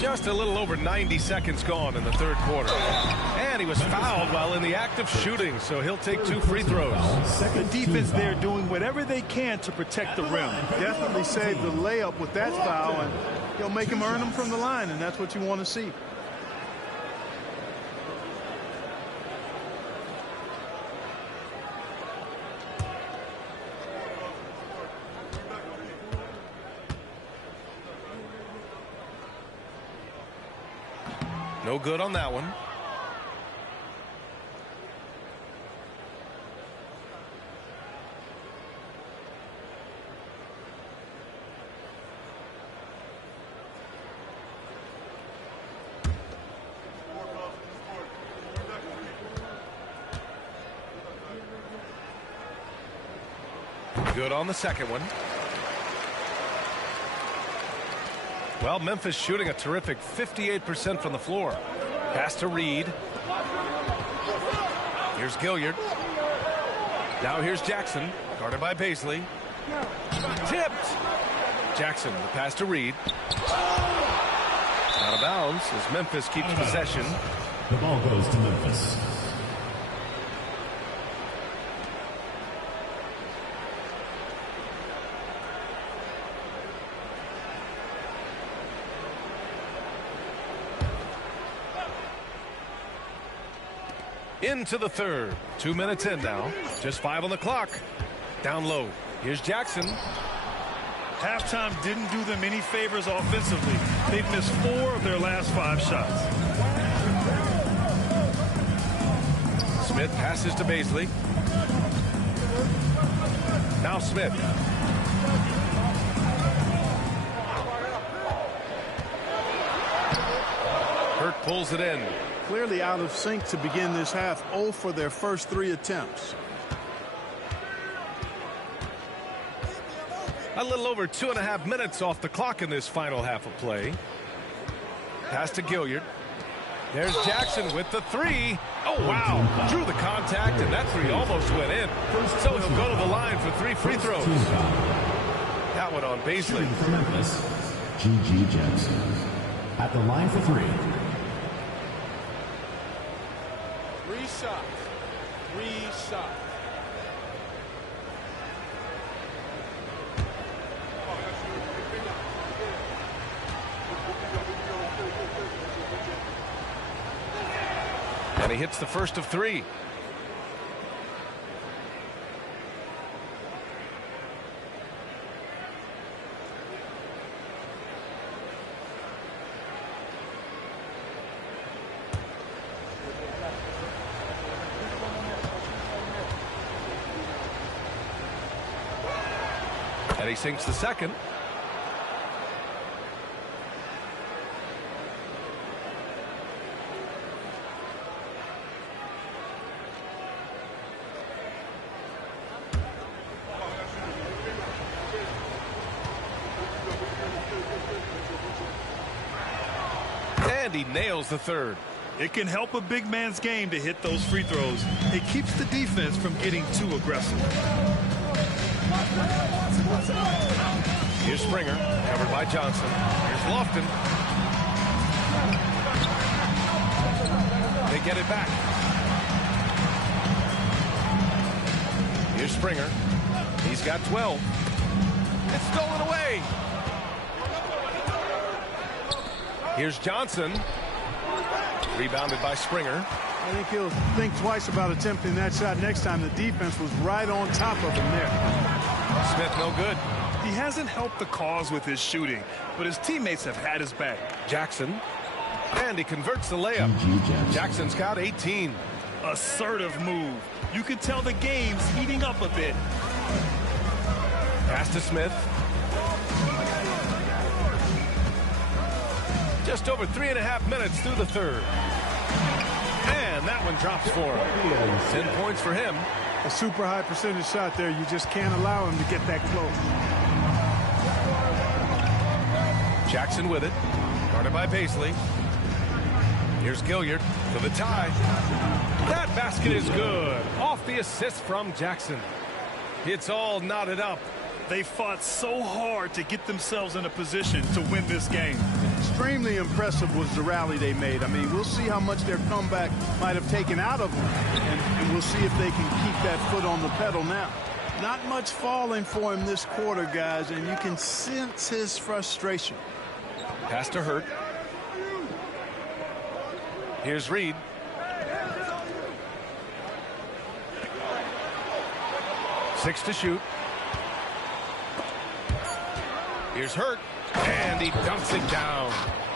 Just a little over 90 seconds gone in the third quarter. And he was fouled while in the act of shooting, so he'll take 2 free throws. The defense there doing whatever they can to protect the rim. Definitely saved the layup with that foul, and he'll make him earn them from the line, and that's what you want to see. No good on that one. Good on the second one. Well, Memphis shooting a terrific 58% from the floor. Pass to Reed. Here's Gilliard. Now here's Jackson, guarded by Baisley. Tipped. Jackson, the pass to Reed. Out of bounds as Memphis keeps possession. The ball goes to Memphis. Into the third. 2 minutes in now. Just 5 on the clock. Down low. Here's Jackson. Halftime didn't do them any favors offensively. They've missed 4 of their last 5 shots. Smith passes to Baisley. Now Smith. Hurt pulls it in. Clearly out of sync to begin this half. 0 for their first 3 attempts. A little over 2.5 minutes off the clock in this final half of play. Pass to Gilliard. There's Jackson with the 3. Oh, wow. Drew the contact, and that 3 almost went in. So he'll go to the line for 3 free throws. That one on Baisley. For Memphis, G.G. Jackson. At the line for 3. 3 shots. 3 shots. And he hits the first of 3. And he sinks the second. And he nails the third. It can help a big man's game to hit those free throws. It keeps the defense from getting too aggressive. Here's Springer, covered by Johnson. Here's Lofton. They get it back. Here's Springer. He's got 12. It's stolen away. Here's Johnson. Rebounded by Springer. I think he'll think twice about attempting that shot next time. The defense was right on top of him there. Smith no good. He hasn't helped the cause with his shooting, but his teammates have had his back. Jackson. And he converts the layup. Jackson's got 18. Assertive move. You can tell the game's heating up a bit. Pass to Smith. Just over 3.5 minutes through the third. And that one drops for him. 10 points for him. A super high percentage shot there. You just can't allow him to get that close. Jackson with it. Guarded by Baisley. Here's Gilliard for the tie. That basket is good. Off the assist from Jackson. It's all knotted up. They fought so hard to get themselves in a position to win this game. Extremely impressive was the rally they made. I mean, we'll see how much their comeback might have taken out of them. And we'll see if they can keep that foot on the pedal now. Not much falling for him this quarter, guys, and you can sense his frustration. Pass to Hurt. Here's Reed. Six to shoot. Here's Hurt, and he dunks it down.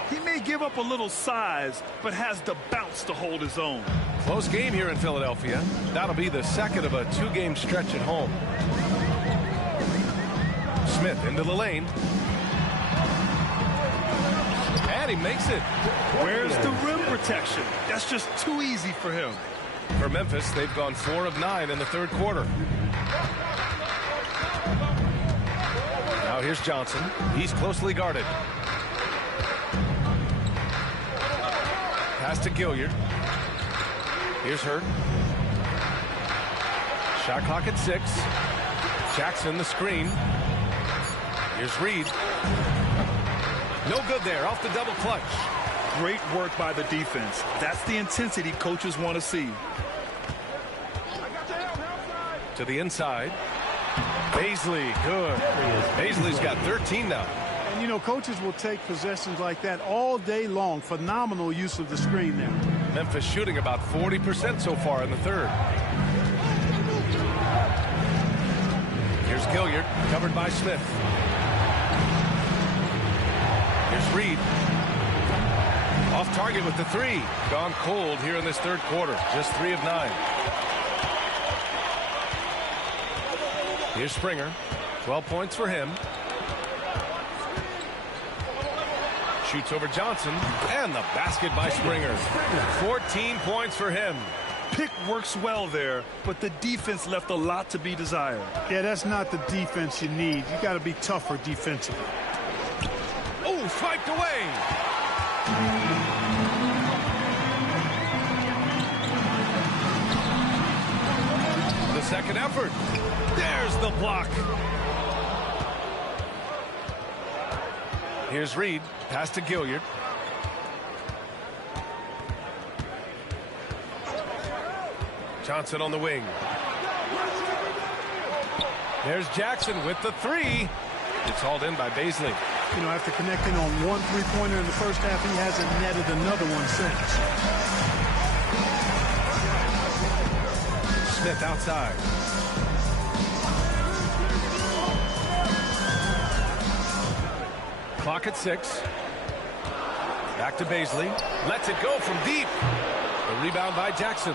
He may give up a little size, but has the bounce to hold his own. Close game here in Philadelphia. That'll be the second of a 2-game stretch at home. Smith into the lane. And he makes it. Where's the rim protection? That's just too easy for him. For Memphis, they've gone 4 of 9 in the third quarter. Now here's Johnson. He's closely guarded. Pass to Gilliard. Here's Hurt. Shot clock at 6. Jackson the screen. Here's Reed. No good there. Off the double clutch. Great work by the defense. That's the intensity coaches want to see. To the inside. Baisley, good. Baisley's got 13 now. And, you know, coaches will take possessions like that all day long. Phenomenal use of the screen there. Memphis shooting about 40% so far in the third. Here's Gilliard, covered by Smith. Here's Reed. Off target with the three. Gone cold here in this third quarter. Just 3 of 9. Here's Springer. 12 points for him. Shoots over Johnson. And the basket by Springer. 14 points for him. Pick works well there, but the defense left a lot to be desired. Yeah, that's not the defense you need. You got to be tougher defensively. Oh, swiped away. The second effort. There's the block. Here's Reed. Pass to Gilliard. Johnson on the wing. There's Jackson with the three. It's hauled in by Baisley. You know, after connecting on 1 3-pointer in the first half, he hasn't netted another one since. Smith outside. Clock at 6. Back to Baisley. Lets it go from deep. The rebound by Jackson.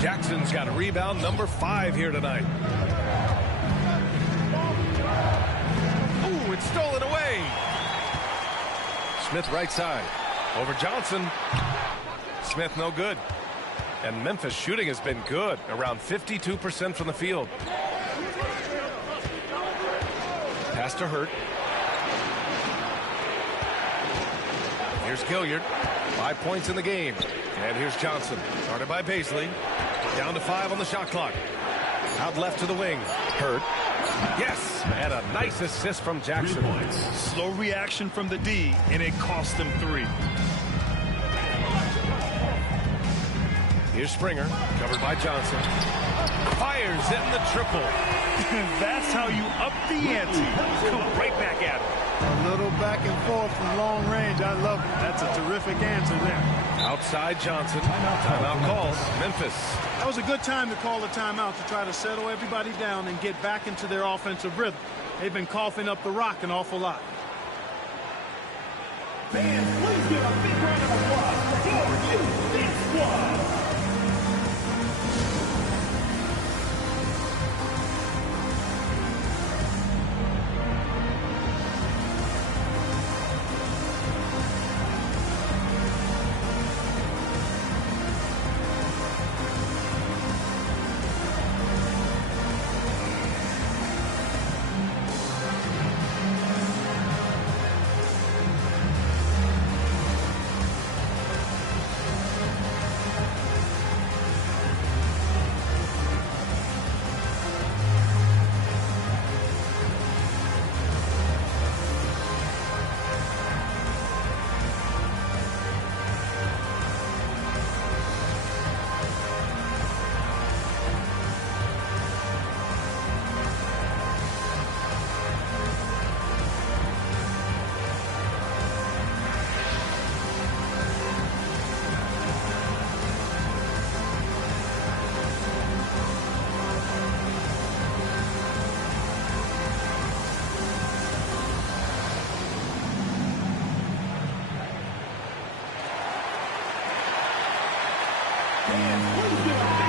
Jackson's got a rebound number 5 here tonight. Ooh, it's stolen away. Smith right side. Over Johnson. Smith no good. And Memphis shooting has been good. Around 52% from the field. Pass to Hurt. Here's Gilliard. 5 points in the game. And here's Johnson. Started by Baisley. Down to 5 on the shot clock. Out left to the wing. Hurt. Yes. And a nice assist from Jackson. Slow reaction from the D, and it cost them 3. Here's Springer. Covered by Johnson. Fires in the triple. That's how you up the ante. Come right back at it. A little back and forth from long range. I love it. That's a terrific answer there. Outside Johnson. Timeout called. Memphis. That was a good time to call a timeout to try to settle everybody down and get back into their offensive rhythm. They've been coughing up the rock an awful lot. Fans, please give a big round of applause for this squad.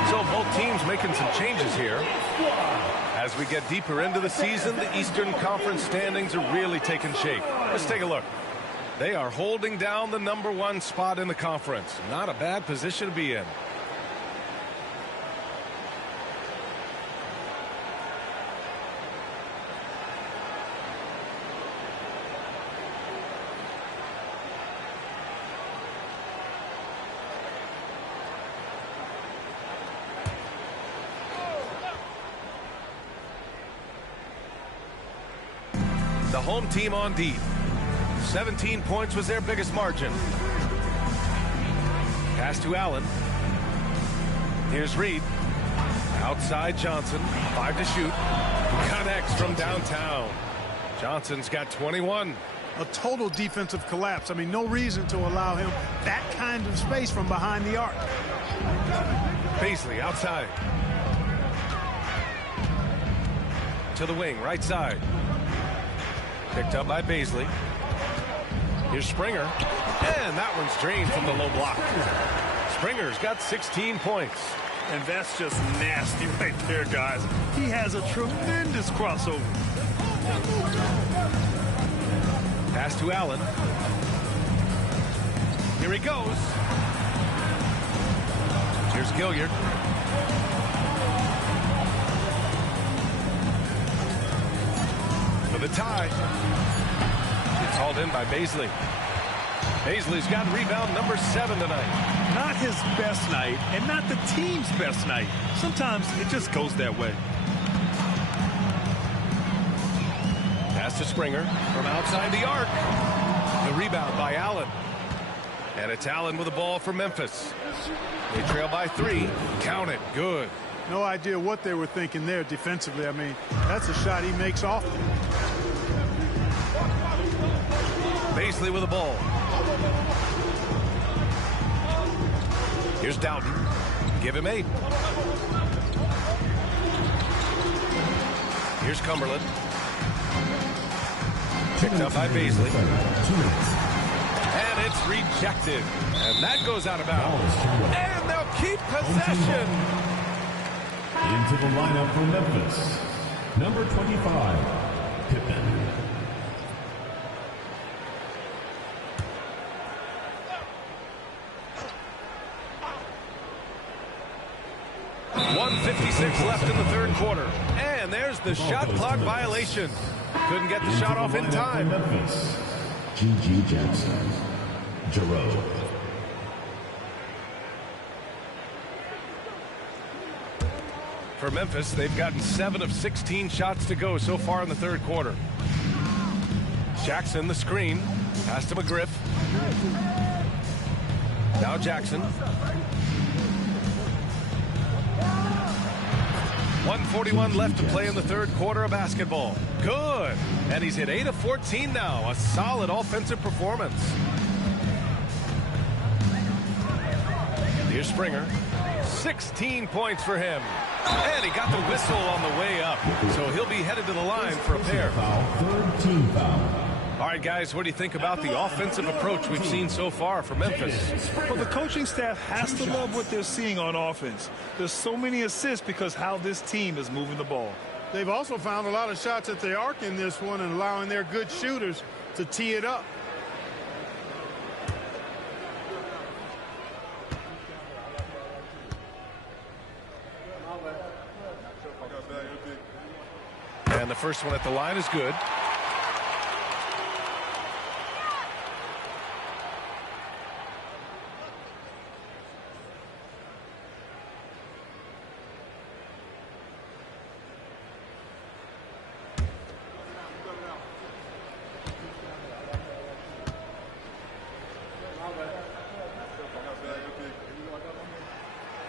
So both teams making some changes here. As we get deeper into the season, the Eastern Conference standings are really taking shape. Let's take a look. They are holding down the #1 spot in the conference. Not a bad position to be in. The home team on deep. 17 points was their biggest margin. Pass to Allen. Here's Reed. Outside Johnson. 5 to shoot. Connects from downtown. Johnson's got 21. A total defensive collapse. I mean, no reason to allow him that kind of space from behind the arc. Baisley outside. To the wing, right side. Picked up by Baisley. Here's Springer. And that one's drained from the low block. Springer's got 16 points. And that's just nasty right there, guys. He has a tremendous crossover. Pass to Allen. Here he goes. Here's Gilliard. For the tie. It's hauled in by Baisley. Baisley's got rebound number 7 tonight. Not his best night, and not the team's best night. Sometimes it just goes that way. Pass to Springer from outside the arc. The rebound by Allen. And it's Allen with the ball for Memphis. They trail by 3. Count it. Good. No idea what they were thinking there defensively. I mean, that's a shot he makes often. Baisley with the ball. Here's Dowden. Give him 8. Here's Cumberland. Picked up by Baisley. And it's rejected. And that goes out of bounds. And they'll keep possession. Into the lineup for Memphis, number 25, Pippen. .156 left in the third quarter. And there's the shot clock violation. Couldn't get the shot off in time. Memphis, G.G. Jackson, Giroux. For Memphis, they've gotten 7 of 16 shots to go so far in the third quarter. Jackson, the screen. Pass to McGriff. Now Jackson. 1:41 left to play in the third quarter of basketball. Good. And he's hit 8 of 14 now. A solid offensive performance. Here's Springer. 16 points for him. And he got the whistle on the way up. So he'll be headed to the line for a pair. Third team foul. All right, guys, what do you think about the offensive approach we've seen so far from Memphis? Well, the coaching staff has to love what they're seeing on offense. There's so many assists because how this team is moving the ball. They've also found a lot of shots at the arc in this one and allowing their good shooters to tee it up. And the first one at the line is good.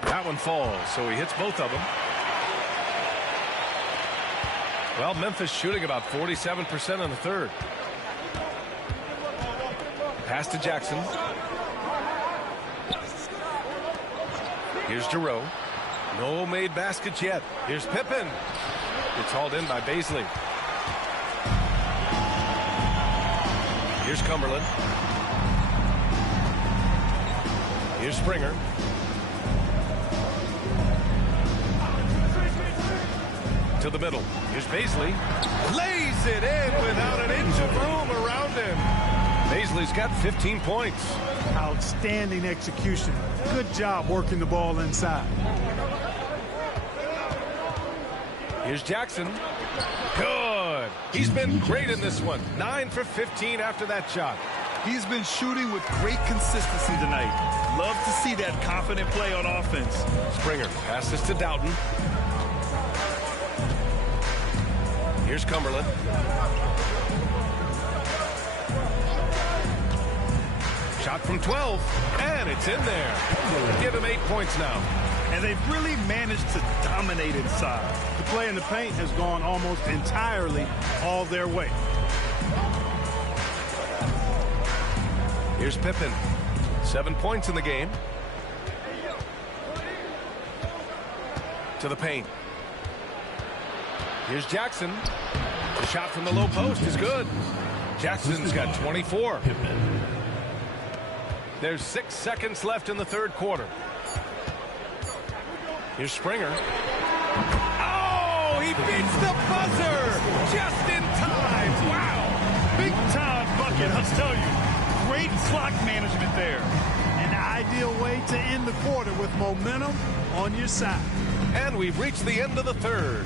That one falls, so he hits both of them. Well, Memphis shooting about 47% in the third. Pass to Jackson. Here's Giroux. No made baskets yet. Here's Pippen. It's hauled in by Baisley. Here's Cumberland. Here's Springer. To the middle. Here's Baisley. Lays it in without an inch of room around him. Baisley's got 15 points. Outstanding execution. Good job working the ball inside. Here's Jackson. Good. He's been great in this one. 9 for 15 after that shot. He's been shooting with great consistency tonight. Love to see that confident play on offense. Springer passes to Dowden. Here's Cumberland. Shot from 12, and it's in there. Give him 8 points now. And they've really managed to dominate inside. The play in the paint has gone almost entirely all their way. Here's Pippen. 7 points in the game. To the paint. Here's Jackson. The shot from the low post is good. Jackson's got 24. There's 6 seconds left in the third quarter. Here's Springer. Oh, he beats the buzzer just in time. Wow. Big time bucket, I'll tell you. Great clock management there. An ideal way to end the quarter with momentum on your side. And we've reached the end of the third.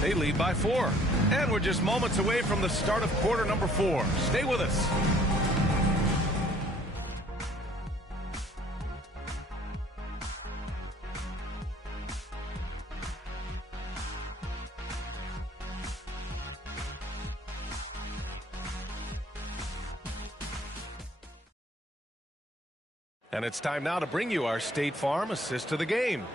They lead by 4. And we're just moments away from the start of quarter number 4. Stay with us. And it's time now to bring you our State Farm assist of the game.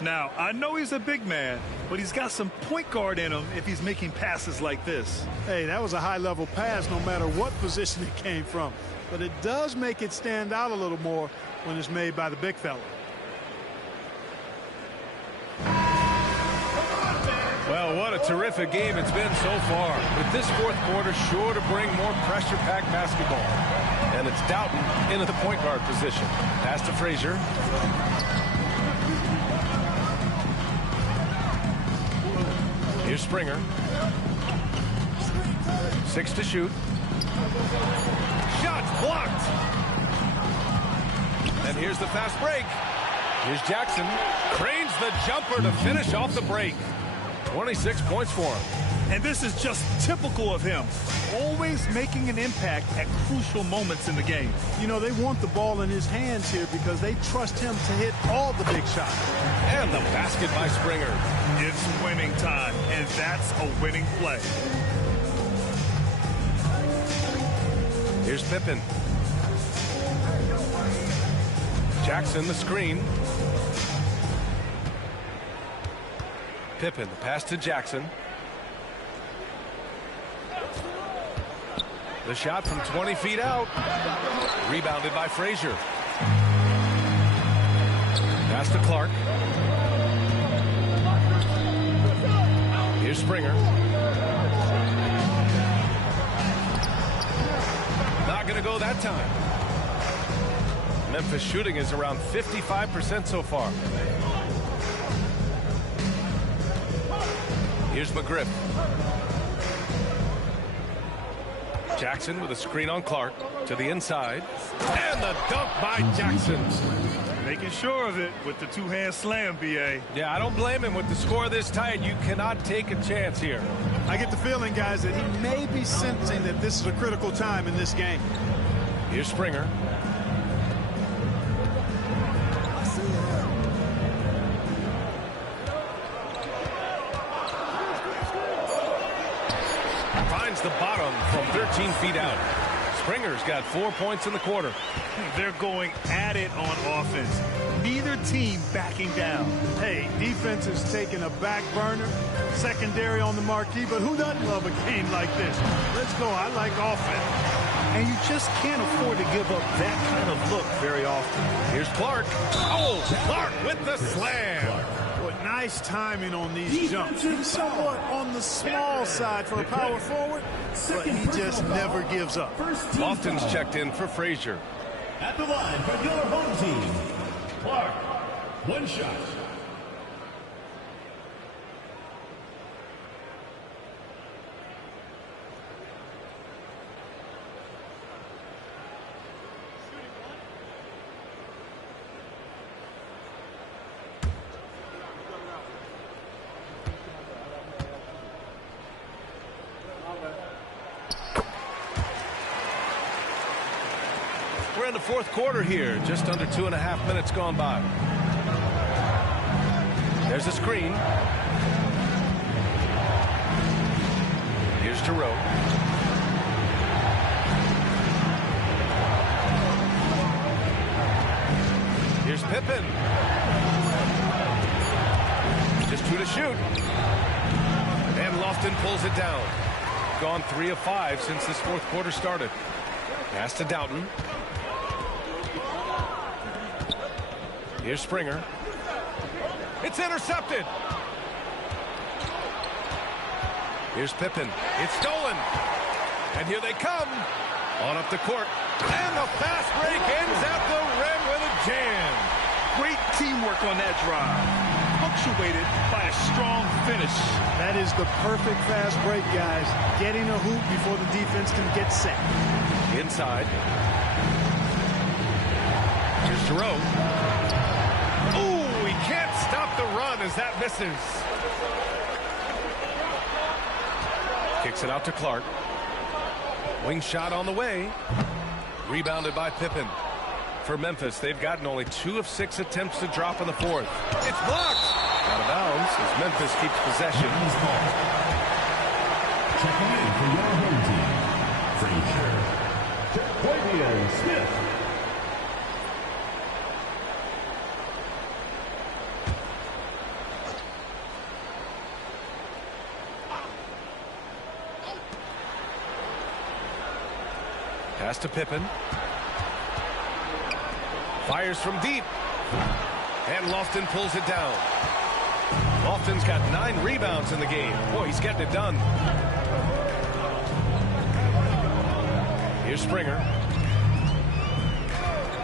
Now, I know he's a big man, but he's got some point guard in him if he's making passes like this. Hey, that was a high-level pass no matter what position it came from. But it does make it stand out a little more when it's made by the big fella. Well, what a terrific game it's been so far. With this fourth quarter sure to bring more pressure-packed basketball. And it's Doughton into the point guard position. Pass to Frazier. Here's Springer. 6 to shoot. Shots blocked. And here's the fast break. Here's Jackson. Cranes the jumper to finish off the break. 26 points for him. And this is just typical of him. Always making an impact at crucial moments in the game. You know, they want the ball in his hands here because they trust him to hit all the big shots. And the basket by Springer. It's winning time, and that's a winning play. Here's Pippen. Jackson the screen. Pippen, the pass to Jackson. The shot from 20 feet out. Rebounded by Frazier. Pass to Clark. Here's Springer. Not going to go that time. Memphis shooting is around 55% so far. Here's McGriff. Jackson with a screen on Clark to the inside. And the dunk by Jackson. Making sure of it with the two-hand slam, B.A. Yeah, I don't blame him with the score this tight. You cannot take a chance here. I get the feeling, guys, that he may be sensing that this is a critical time in this game. Here's Springer. Finds the bottom from 13 feet out. Springer's got 4 points in the quarter. They're going at it on offense. Neither team backing down. Hey, defense is taking a back burner, secondary on the marquee, but who doesn't love a game like this? Let's go. I like offense. And you just can't afford to give up that kind of look very often. Here's Clark. Oh, Clark with the slam. What nice timing on these jumps. He's somewhat on the small side for a power forward, but he just never gives up. Lofton's checked in for Frazier. At the line for your home team, Clark, 1 shot. We're in the fourth quarter here, just under 2.5 minutes gone by. There's a screen. Here's Giroux. Here's Pippen. Just 2 to shoot. And Lofton pulls it down. Gone 3 of 5 since this fourth quarter started. Pass to Doughton. Here's Springer. It's intercepted. Here's Pippen. It's stolen. And here they come. On up the court. And the fast break ends at the rim with a jam. Great teamwork on that drive. Punctuated by a strong finish. That is the perfect fast break, guys. Getting a hoop before the defense can get set. Inside. Here's Jerome. Ooh, he can't stop the run as that misses. Kicks it out to Clark. Wing shot on the way. Rebounded by Pippen. For Memphis, they've gotten only 2 of 6 attempts to drop in the fourth. It's blocked. Out of bounds as Memphis keeps possession. Checking in for your home team. Frazier. Smith. Pass to Pippen. Fires from deep. And Lofton pulls it down. Lofton's got 9 rebounds in the game. Boy, he's getting it done. Here's Springer.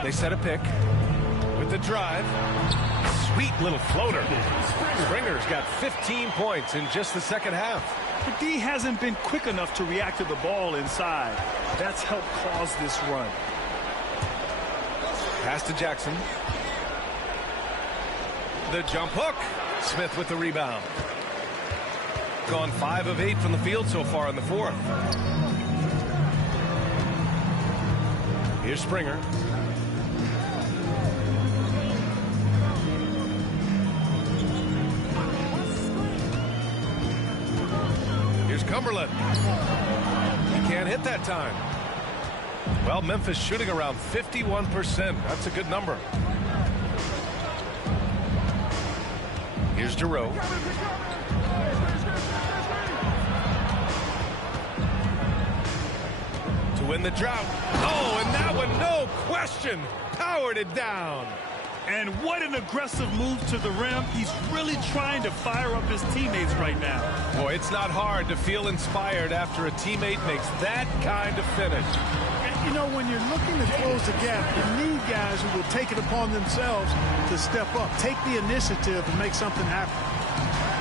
They set a pick with the drive. Sweet little floater. Springer's got 15 points in just the second half. The D hasn't been quick enough to react to the ball inside. That's helped cause this run. Pass to Jackson. The jump hook. Smith with the rebound. Gone 5 of 8 from the field so far in the fourth. Here's Springer. Here's Cumberland. He can't hit that time. Well, Memphis shooting around 51%. That's a good number. Here's Giroux. To win the drought. Oh, and that one, no question, powered it down. And what an aggressive move to the rim. He's really trying to fire up his teammates right now. Boy, it's not hard to feel inspired after a teammate makes that kind of finish. You know, when you're looking to close the gap, you need guys who will take it upon themselves to step up, take the initiative and make something happen.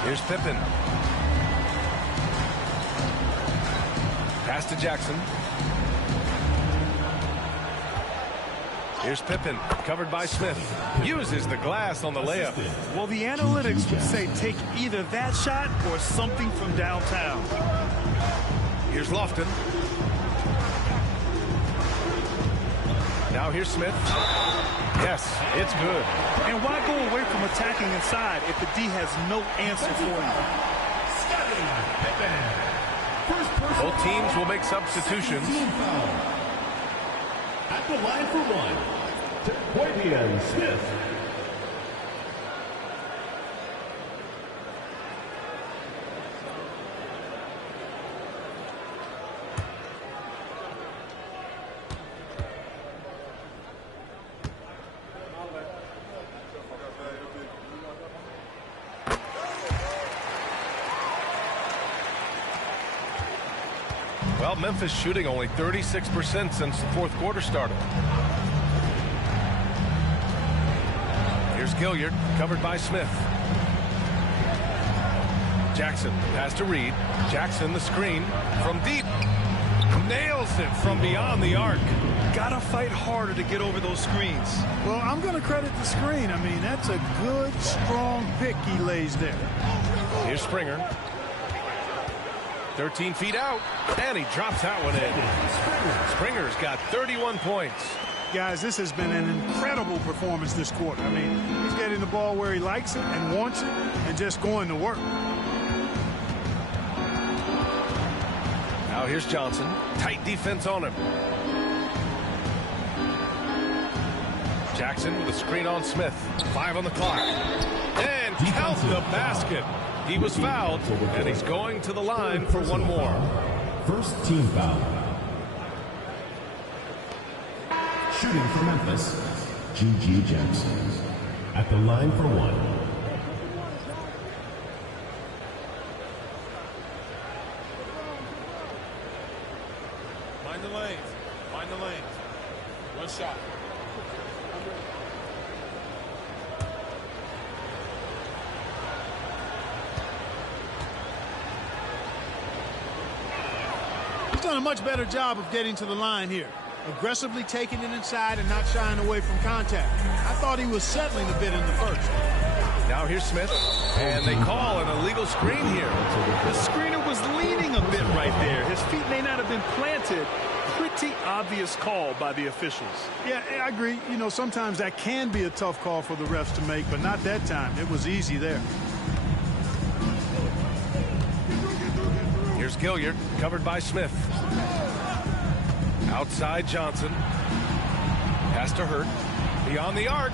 Here's Pippen. Pass to Jackson. Here's Pippen, covered by Smith. Uses the glass on the layup. Well, the analytics would say take either that shot or something from downtown. Here's Lofton. Now here's Smith. Yes, it's good. And why go away from attacking inside if the D has no answer for you? Both teams will make substitutions. At the line for one, Smith. Well, Memphis shooting only 36% since the fourth quarter started. Here's Gilliard, covered by Smith. Jackson, pass to Reed. Jackson, the screen from deep. Nails it from beyond the arc. Gotta fight harder to get over those screens. Well, I'm going to credit the screen. I mean, that's a good, strong pick he lays there. Here's Springer. 13 feet out, and he drops that one in. Springer's got 31 points. Guys, this has been an incredible performance this quarter. I mean, he's getting the ball where he likes it and wants it and just going to work. Now here's Johnson. Tight defense on him. Jackson with a screen on Smith. 5 on the clock. And count the basket. He was fouled, and he's going to the line for one more. First team foul. Shooting for Memphis, G.G. Jackson. At the line for one. Mind the lanes. Mind the lanes. One shot. He's done a much better job of getting to the line here. Aggressively taking it inside and not shying away from contact. I thought he was settling a bit in the first. Now here's Smith, and they call an illegal screen here. The screener was leaning a bit right there. His feet may not have been planted. Pretty obvious call by the officials. Yeah, I agree. You know, sometimes that can be a tough call for the refs to make, but not that time. It was easy there. Here's Gilliard, covered by Smith. Outside Johnson. Pass to Hurt. Beyond the arc.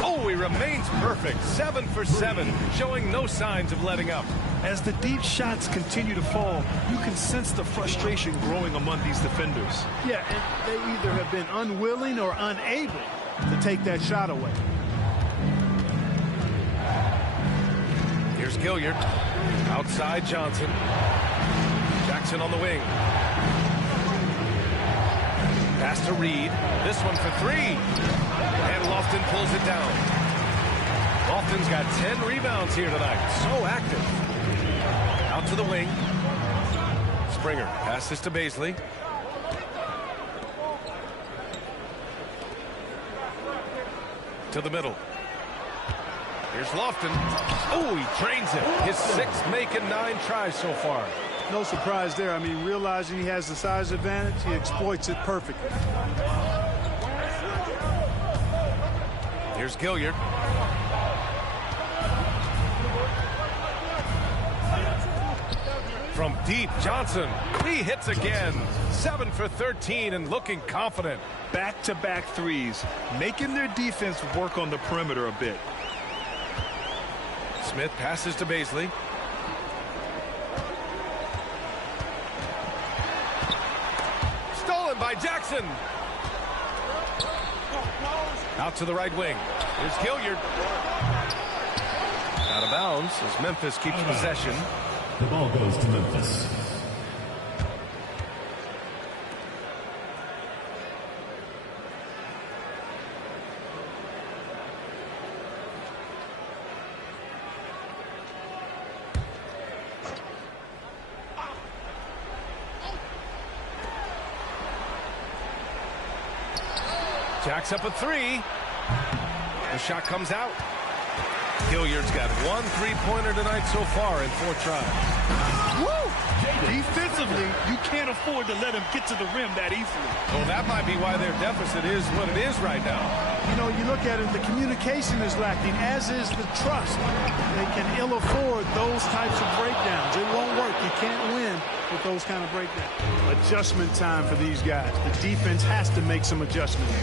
Oh, he remains perfect. 7 for 7, showing no signs of letting up. As the deep shots continue to fall, you can sense the frustration growing among these defenders. Yeah, and they either have been unwilling or unable to take that shot away. Here's Gilliard. Outside Johnson. Jackson on the wing. Pass to Reed. This one for 3. And Lofton pulls it down. Lofton's got 10 rebounds here tonight. So active. Out to the wing. Springer passes to Baisley. To the middle. Here's Lofton. Oh, he drains it. His 6th make and 9 tries so far. No surprise there. I mean, realizing he has the size advantage, he exploits it perfectly. Here's Gilliard. From deep, Johnson. He hits again. 7 for 13 and looking confident. Back-to-back threes, making their defense work on the perimeter a bit. Smith passes to Baisley. Stolen by Jackson. Out to the right wing. Here's Gilliard. Out of bounds as Memphis keeps possession. The ball goes to Memphis. Jacks up a 3. The shot comes out. Gilliard's got 1 3-pointer tonight so far in 4 tries. Woo! Defensively, you can't afford to let him get to the rim that easily. Well, that might be why their deficit is what it is right now. You know, you look at it, the communication is lacking, as is the trust. They can ill afford those types of breakdowns. It won't work. You can't win with those kind of breakdowns. Adjustment time for these guys. The defense has to make some adjustments.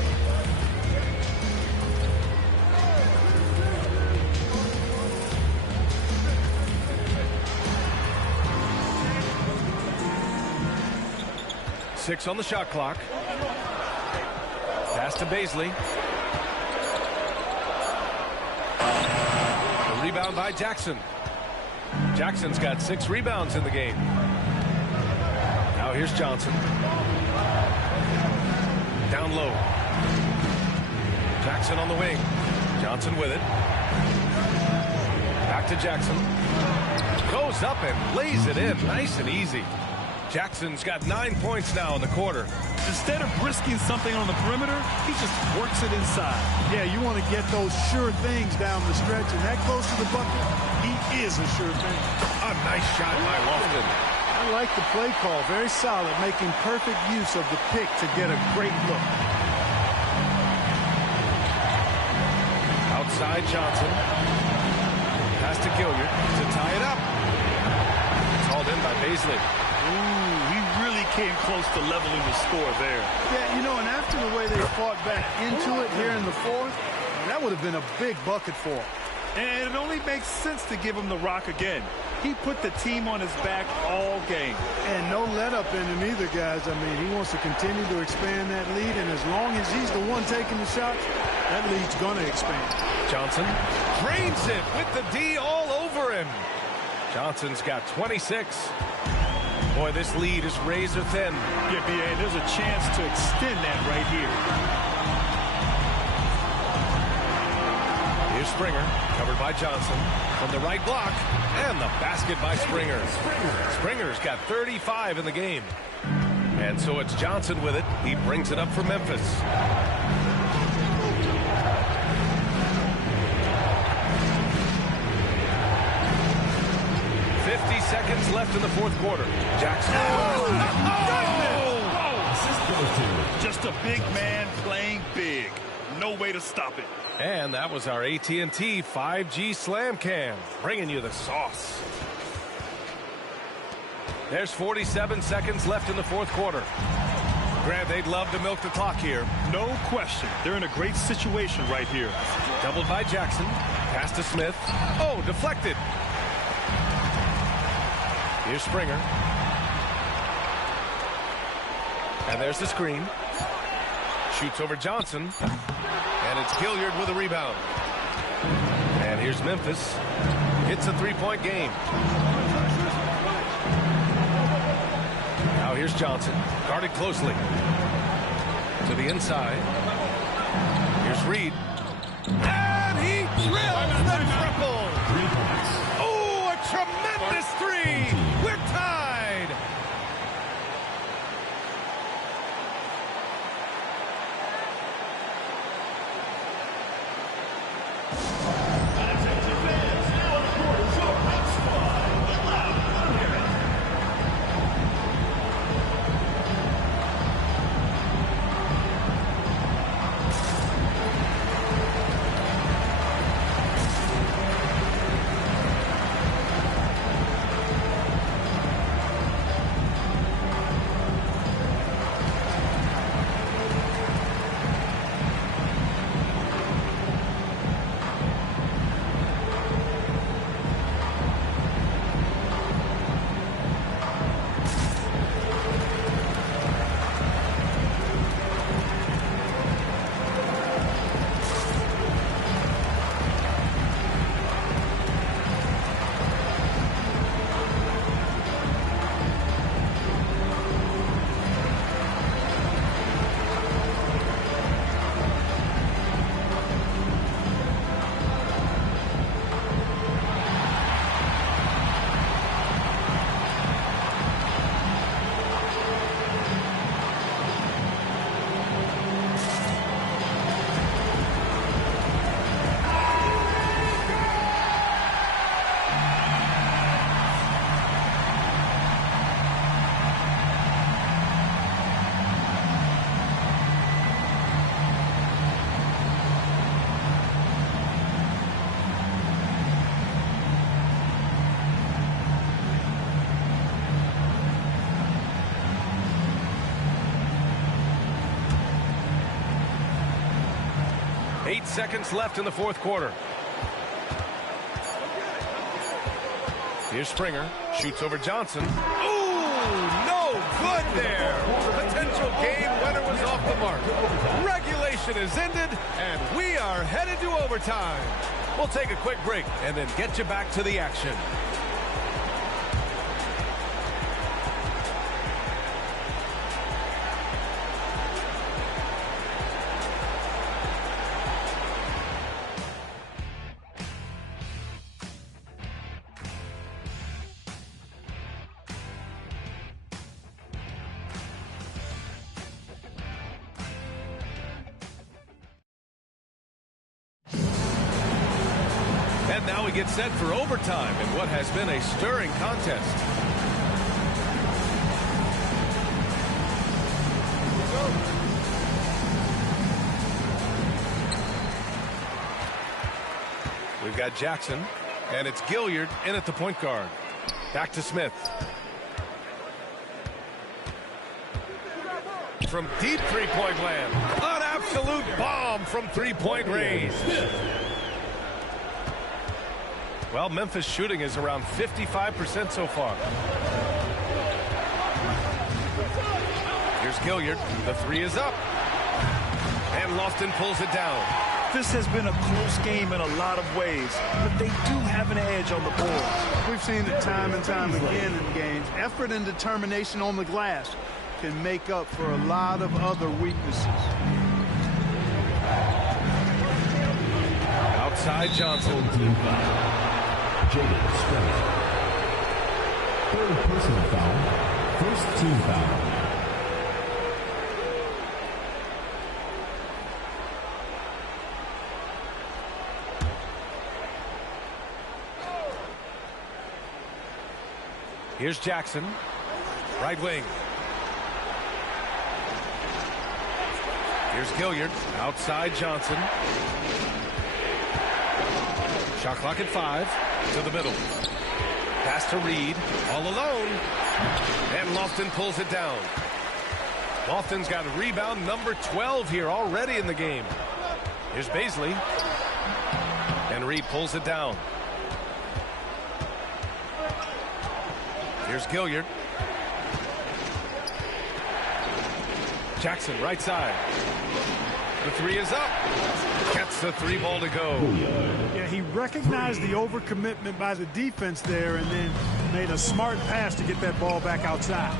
Six on the shot clock. Pass to Baisley. A rebound by Jackson. Jackson's got 6 rebounds in the game. Now here's Johnson. Down low. Jackson on the wing. Johnson with it. Back to Jackson. Goes up and lays it in. Nice and easy. Jackson's got 9 points now in the quarter. Instead of risking something on the perimeter, he just works it inside. Yeah, you want to get those sure things down the stretch, and that close to the bucket, he is a sure thing. A nice shot by Lofton. I like the play call. Very solid, making perfect use of the pick to get a great look. Outside Johnson. Pass to Gilliard to tie it up. It's hauled in by Baisley. Ooh, he really came close to leveling the score there. Yeah, you know, and after the way they fought back into it here in the 4th, that would have been a big bucket for him. And it only makes sense to give him the rock again. He put the team on his back all game. And no let up in him either, guys. I mean, he wants to continue to expand that lead, and as long as he's the one taking the shots, that lead's going to expand. Johnson drains it with the D all over him. Johnson's got 26. Boy, this lead is razor thin. Yeah, B.A., there's a chance to extend that right here. Here's Springer, covered by Johnson. From the right block, and the basket by Springer. Springer's got 35 in the game. And so it's Johnson with it. He brings it up for Memphis. 50 seconds left in the fourth quarter. Jackson. Just a big man playing big. No way to stop it. And that was our AT&T 5G Slam Cam, bringing you the sauce. There's 47 seconds left in the fourth quarter. Grant, they'd love to milk the clock here. No question. They're in a great situation right here. Doubled by Jackson. Pass to Smith. Oh, deflected. Here's Springer. And there's the screen. Shoots over Johnson. And it's Gilliard with a rebound. And here's Memphis. Hits a three-point game. Now here's Johnson. Guarded closely. To the inside. Here's Reed. And he drills the triple. Oh, a tremendous three. We're tied. Seconds left in the fourth quarter. Here's Springer. Shoots over Johnson. Ooh, no good there. Potential game winner was off the mark. Regulation is ended, and we are headed to overtime. We'll take a quick break and then get you back to the action. Now we get set for overtime in what has been a stirring contest. We've got Jackson, and it's Gilliard in at the point guard. Back to Smith. From deep three-point land. An absolute bomb from three-point range. Well, Memphis shooting is around 55% so far. Here's Gilliard. The three is up. And Lofton pulls it down. Memphis has been a close game in a lot of ways, but they do have an edge on the boards. We've seen it time and time again in games. Effort and determination on the glass can make up for a lot of other weaknesses. Outside Johnson. Team foul. Jaden Springer. Third personal foul. First team foul. Here's Jackson. Right wing. Here's Gilliard. Outside Johnson. Shot clock at 5. To the middle. Pass to Reed. All alone. And Lofton pulls it down. Lofton's got rebound number 12 here already in the game. Here's Baisley. And Reed pulls it down. Here's Gilliard. Jackson, right side. The three is up. Gets the 3 ball to go. Yeah, he recognized the overcommitment by the defense there and then made a smart pass to get that ball back outside.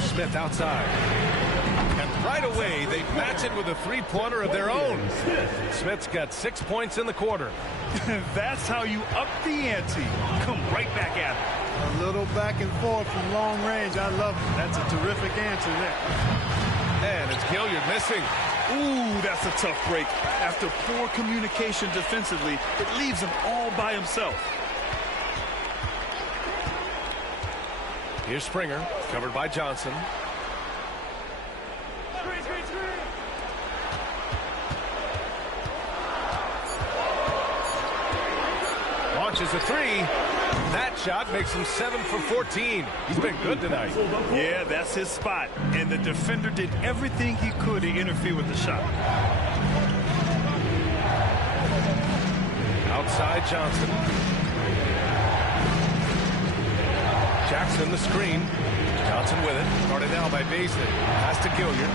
Smith outside. And right away, they match it with a 3-pointer of their own. Smith's got 6 points in the quarter. That's how you up the ante. Come right back at it. A little back and forth from long range. I love it. That's a terrific answer there. And it's Gilliard missing. Ooh, that's a tough break. After poor communication defensively, it leaves him all by himself. Here's Springer, covered by Johnson. Launches a 3. That shot makes him 7 for 14. He's been good tonight. Yeah, that's his spot. And the defender did everything he could to interfere with the shot. Outside Johnson. Jackson the screen. Johnson with it. Guarded now by Baisley. Pass to Gilliard.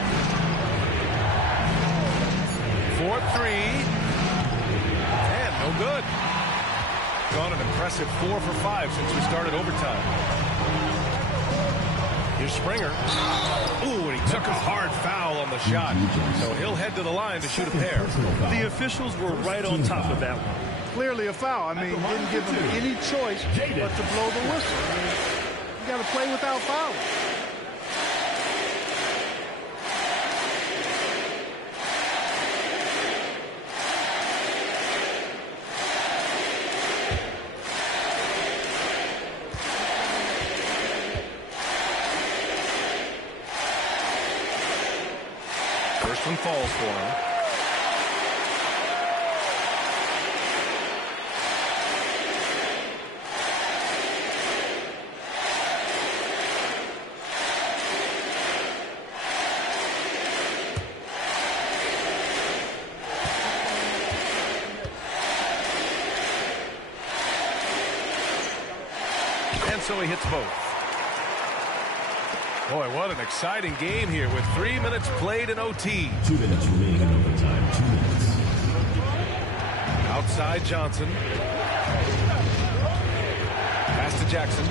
4-3. And no good. Gone an impressive 4 for 5 since we started overtime. Here's Springer. Ooh, and he took a hard foul on the shot. So he'll head to the line to shoot a pair. The officials were right on top of that one. Clearly a foul. I mean, didn't give him any choice but to blow the whistle. I mean, you got to play without fouling. First one falls for him. And so he hits both. Boy, what an exciting game here with 3 minutes played in OT. 2 minutes remaining in overtime. 2 minutes. Outside Johnson. Pass to Jackson.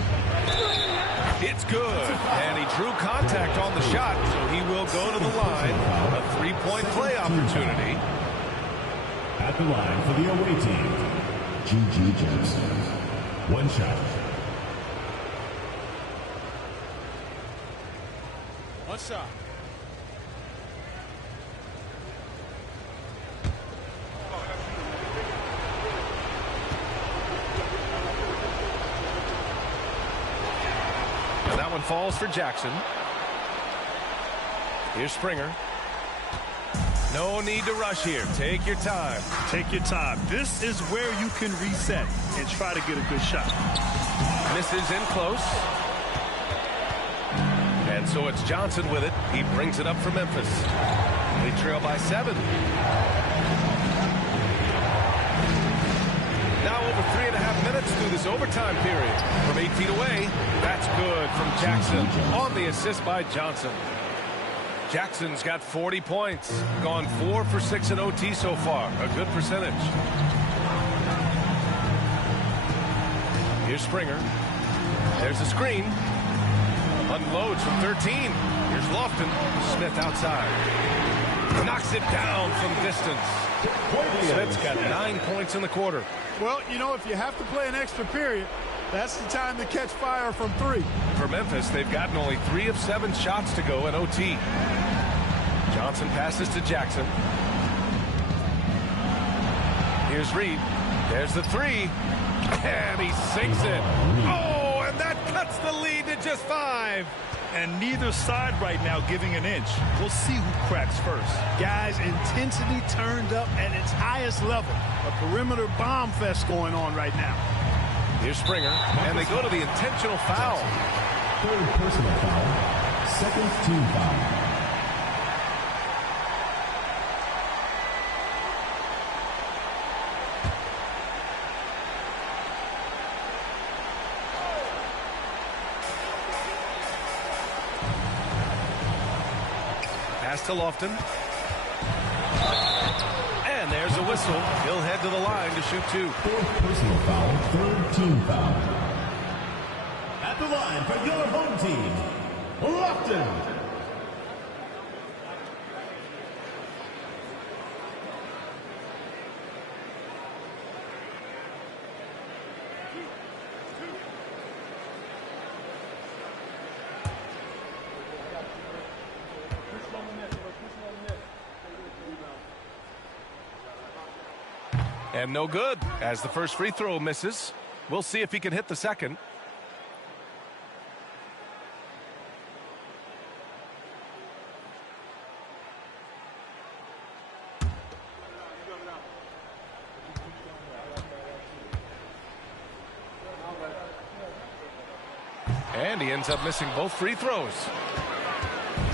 It's good. And he drew contact on the shot, so he will go to the line. A 3-point play opportunity. At the line for the away team, G.G. Jackson. 1 shot. One shot. And that one falls for Jackson. Here's Springer. No need to rush here. Take your time. Take your time. This is where you can reset and try to get a good shot. Misses in close. And so it's Johnson with it. He brings it up for Memphis. They trail by 7. Now over 3.5 minutes through this overtime period. From 8 feet away, that's good from Jackson on the assist by Johnson. Jackson's got 40 points. Gone 4 for 6 in OT so far. A good percentage. Here's Springer. There's the screen. Unloads from 13. Here's Lofton. Smith outside. Knocks it down from distance. Smith's got 9 points in the quarter. Well, you know, if you have to play an extra period, that's the time to catch fire from 3. For Memphis, they've gotten only 3 of 7 shots to go in OT. Johnson passes to Jackson. Here's Reed. There's the 3. And he sinks it. Oh, and that cuts the lead to just 5. And neither side right now giving an inch. We'll see who cracks first. Guys, intensity turned up at its highest level. A perimeter bomb fest going on right now. Here's Springer, and they go to the intentional foul. 3rd personal foul. 2nd team foul. Pass to Lofton. And there's a whistle. He'll head to the line to shoot 2. 4th personal foul. 3rd team foul. At the line for your home team, Lofton. And no good, as the first free throw misses. We'll see if he can hit the second. And he ends up missing both free throws.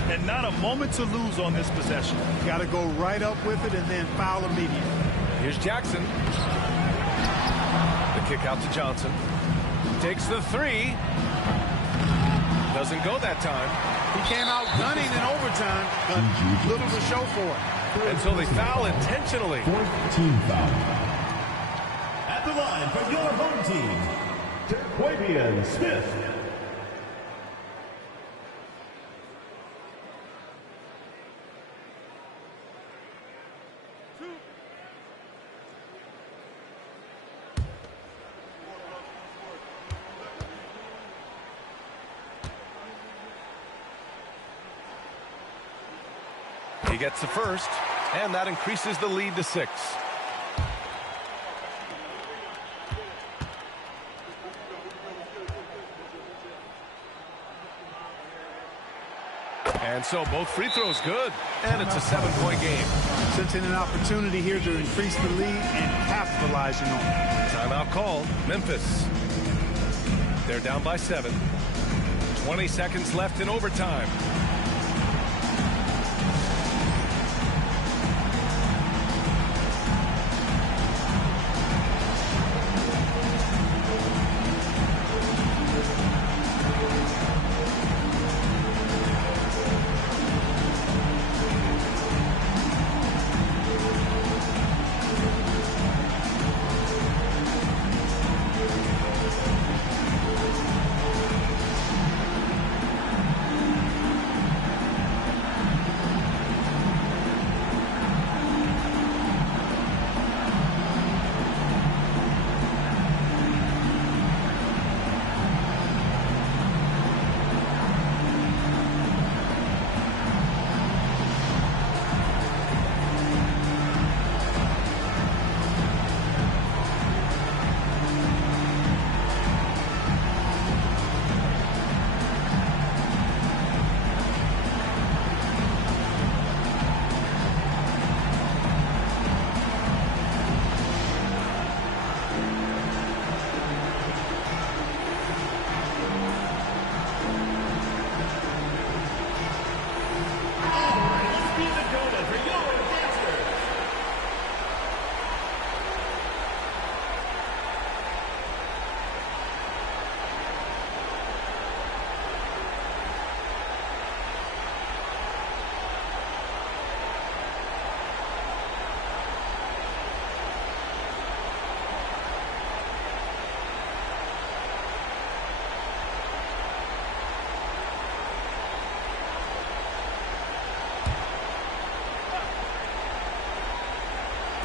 And not a moment to lose on this possession. Got to go right up with it and then foul immediately. Here's Jackson. The kick out to Johnson. Takes the 3. Doesn't go that time. He came out gunning in overtime, but little to show for it. And so they foul intentionally. 4th team foul. At the line for your home team, Terquavian Smith. He gets the first, and that increases the lead to 6. And so both free throws good, and it's a 7-point game. Sensing an opportunity here to increase the lead and capitalizing on it. Timeout called. Memphis. They're down by 7. 20 seconds left in overtime.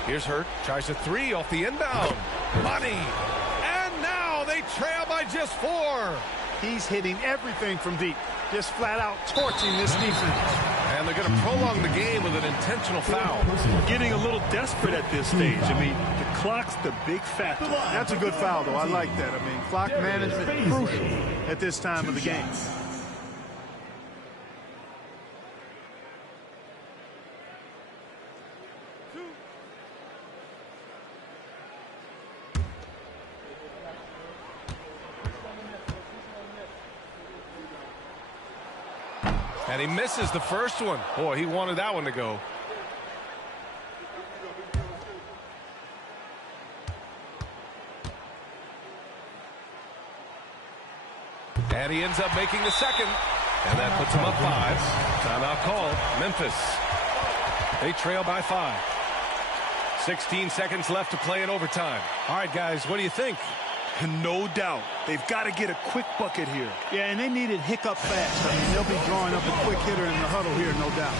Here's Hurt. Tries a three off the inbound. Money. And now they trail by just 4. He's hitting everything from deep. Just flat out torching this defense. And they're going to prolong the game with an intentional foul. Getting a little desperate at this stage. I mean, the clock's the big factor. That's a good foul, though. I like that. I mean, clock management crucial at this time of the game. And he misses the first one. Boy, he wanted that one to go. And he ends up making the second. And that puts him up 5. Timeout called. Memphis. They trail by 5. 16 seconds left to play in overtime. All right, guys, what do you think? No doubt. They've got to get a quick bucket here. Yeah, and they need it hiccup fast. I mean, they'll be drawing up a quick hitter in the huddle here, no doubt.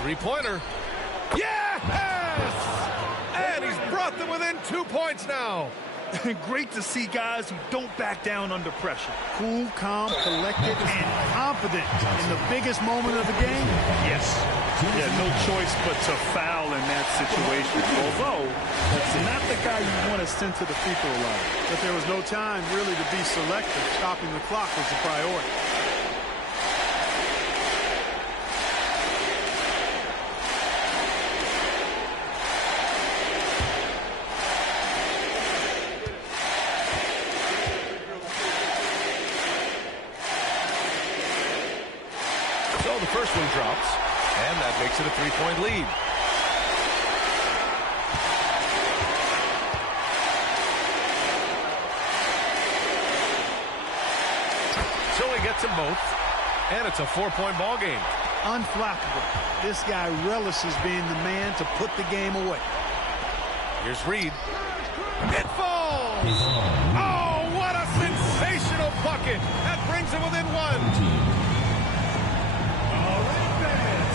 Three-pointer. Yes! And he's brought them within 2 points now. Great to see guys who don't back down under pressure. Cool, calm, collected, and confident in the biggest moment of the game. Yes. Yeah, no choice but to foul in that situation. Although, that's not the guy you want to send to the free throw line. But there was no time really to be selective. Stopping the clock was the priority. First one drops, and that makes it a 3-point lead. So he gets them both, and it's a 4-point ball game. Unflappable. This guy relishes being the man to put the game away. Here's Reed. It falls! Oh, what a sensational bucket! That brings him within 1.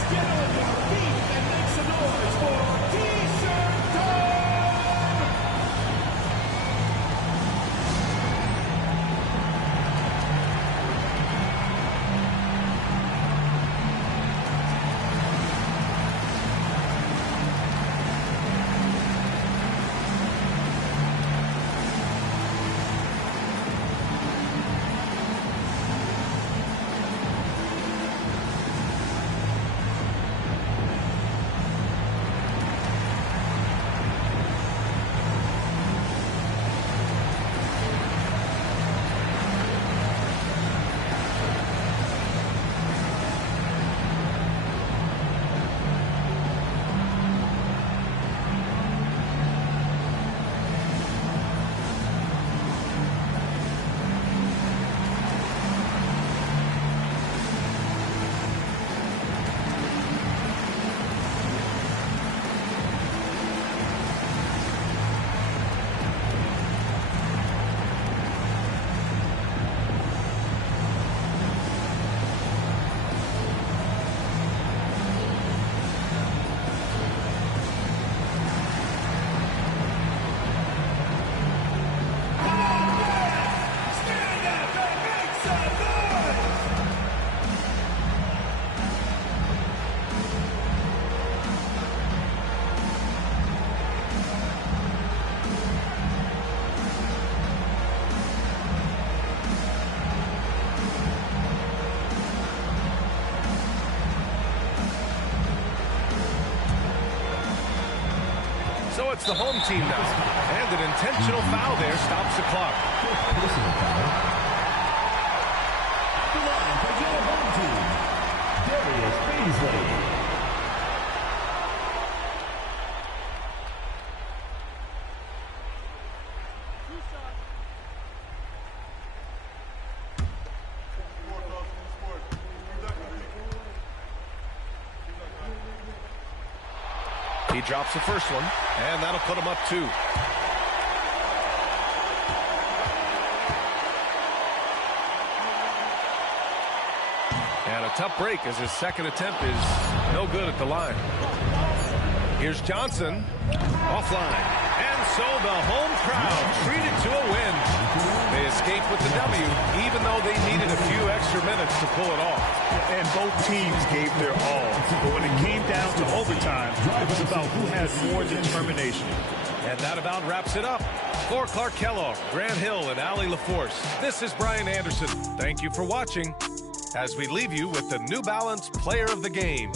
Get on your feet and make some noise for T-Shirt Time! it's the home team now. And an intentional foul there stops the clock. Personal foul. At the line for your home team, Darius Beasley. He drops the first one, and that'll put him up 2. And a tough break as his second attempt is no good at the line. Here's Johnson, offline. And so the home crowd treated to a win. They escaped with the W, even though they needed a few extra minutes to pull it off. And both teams gave their all. But when it came down to overtime, it was about who had more determination. And that about wraps it up. For Clark Kellogg, Grant Hill, and Allie LaForce, this is Brian Anderson. Thank you for watching as we leave you with the New Balance Player of the Game.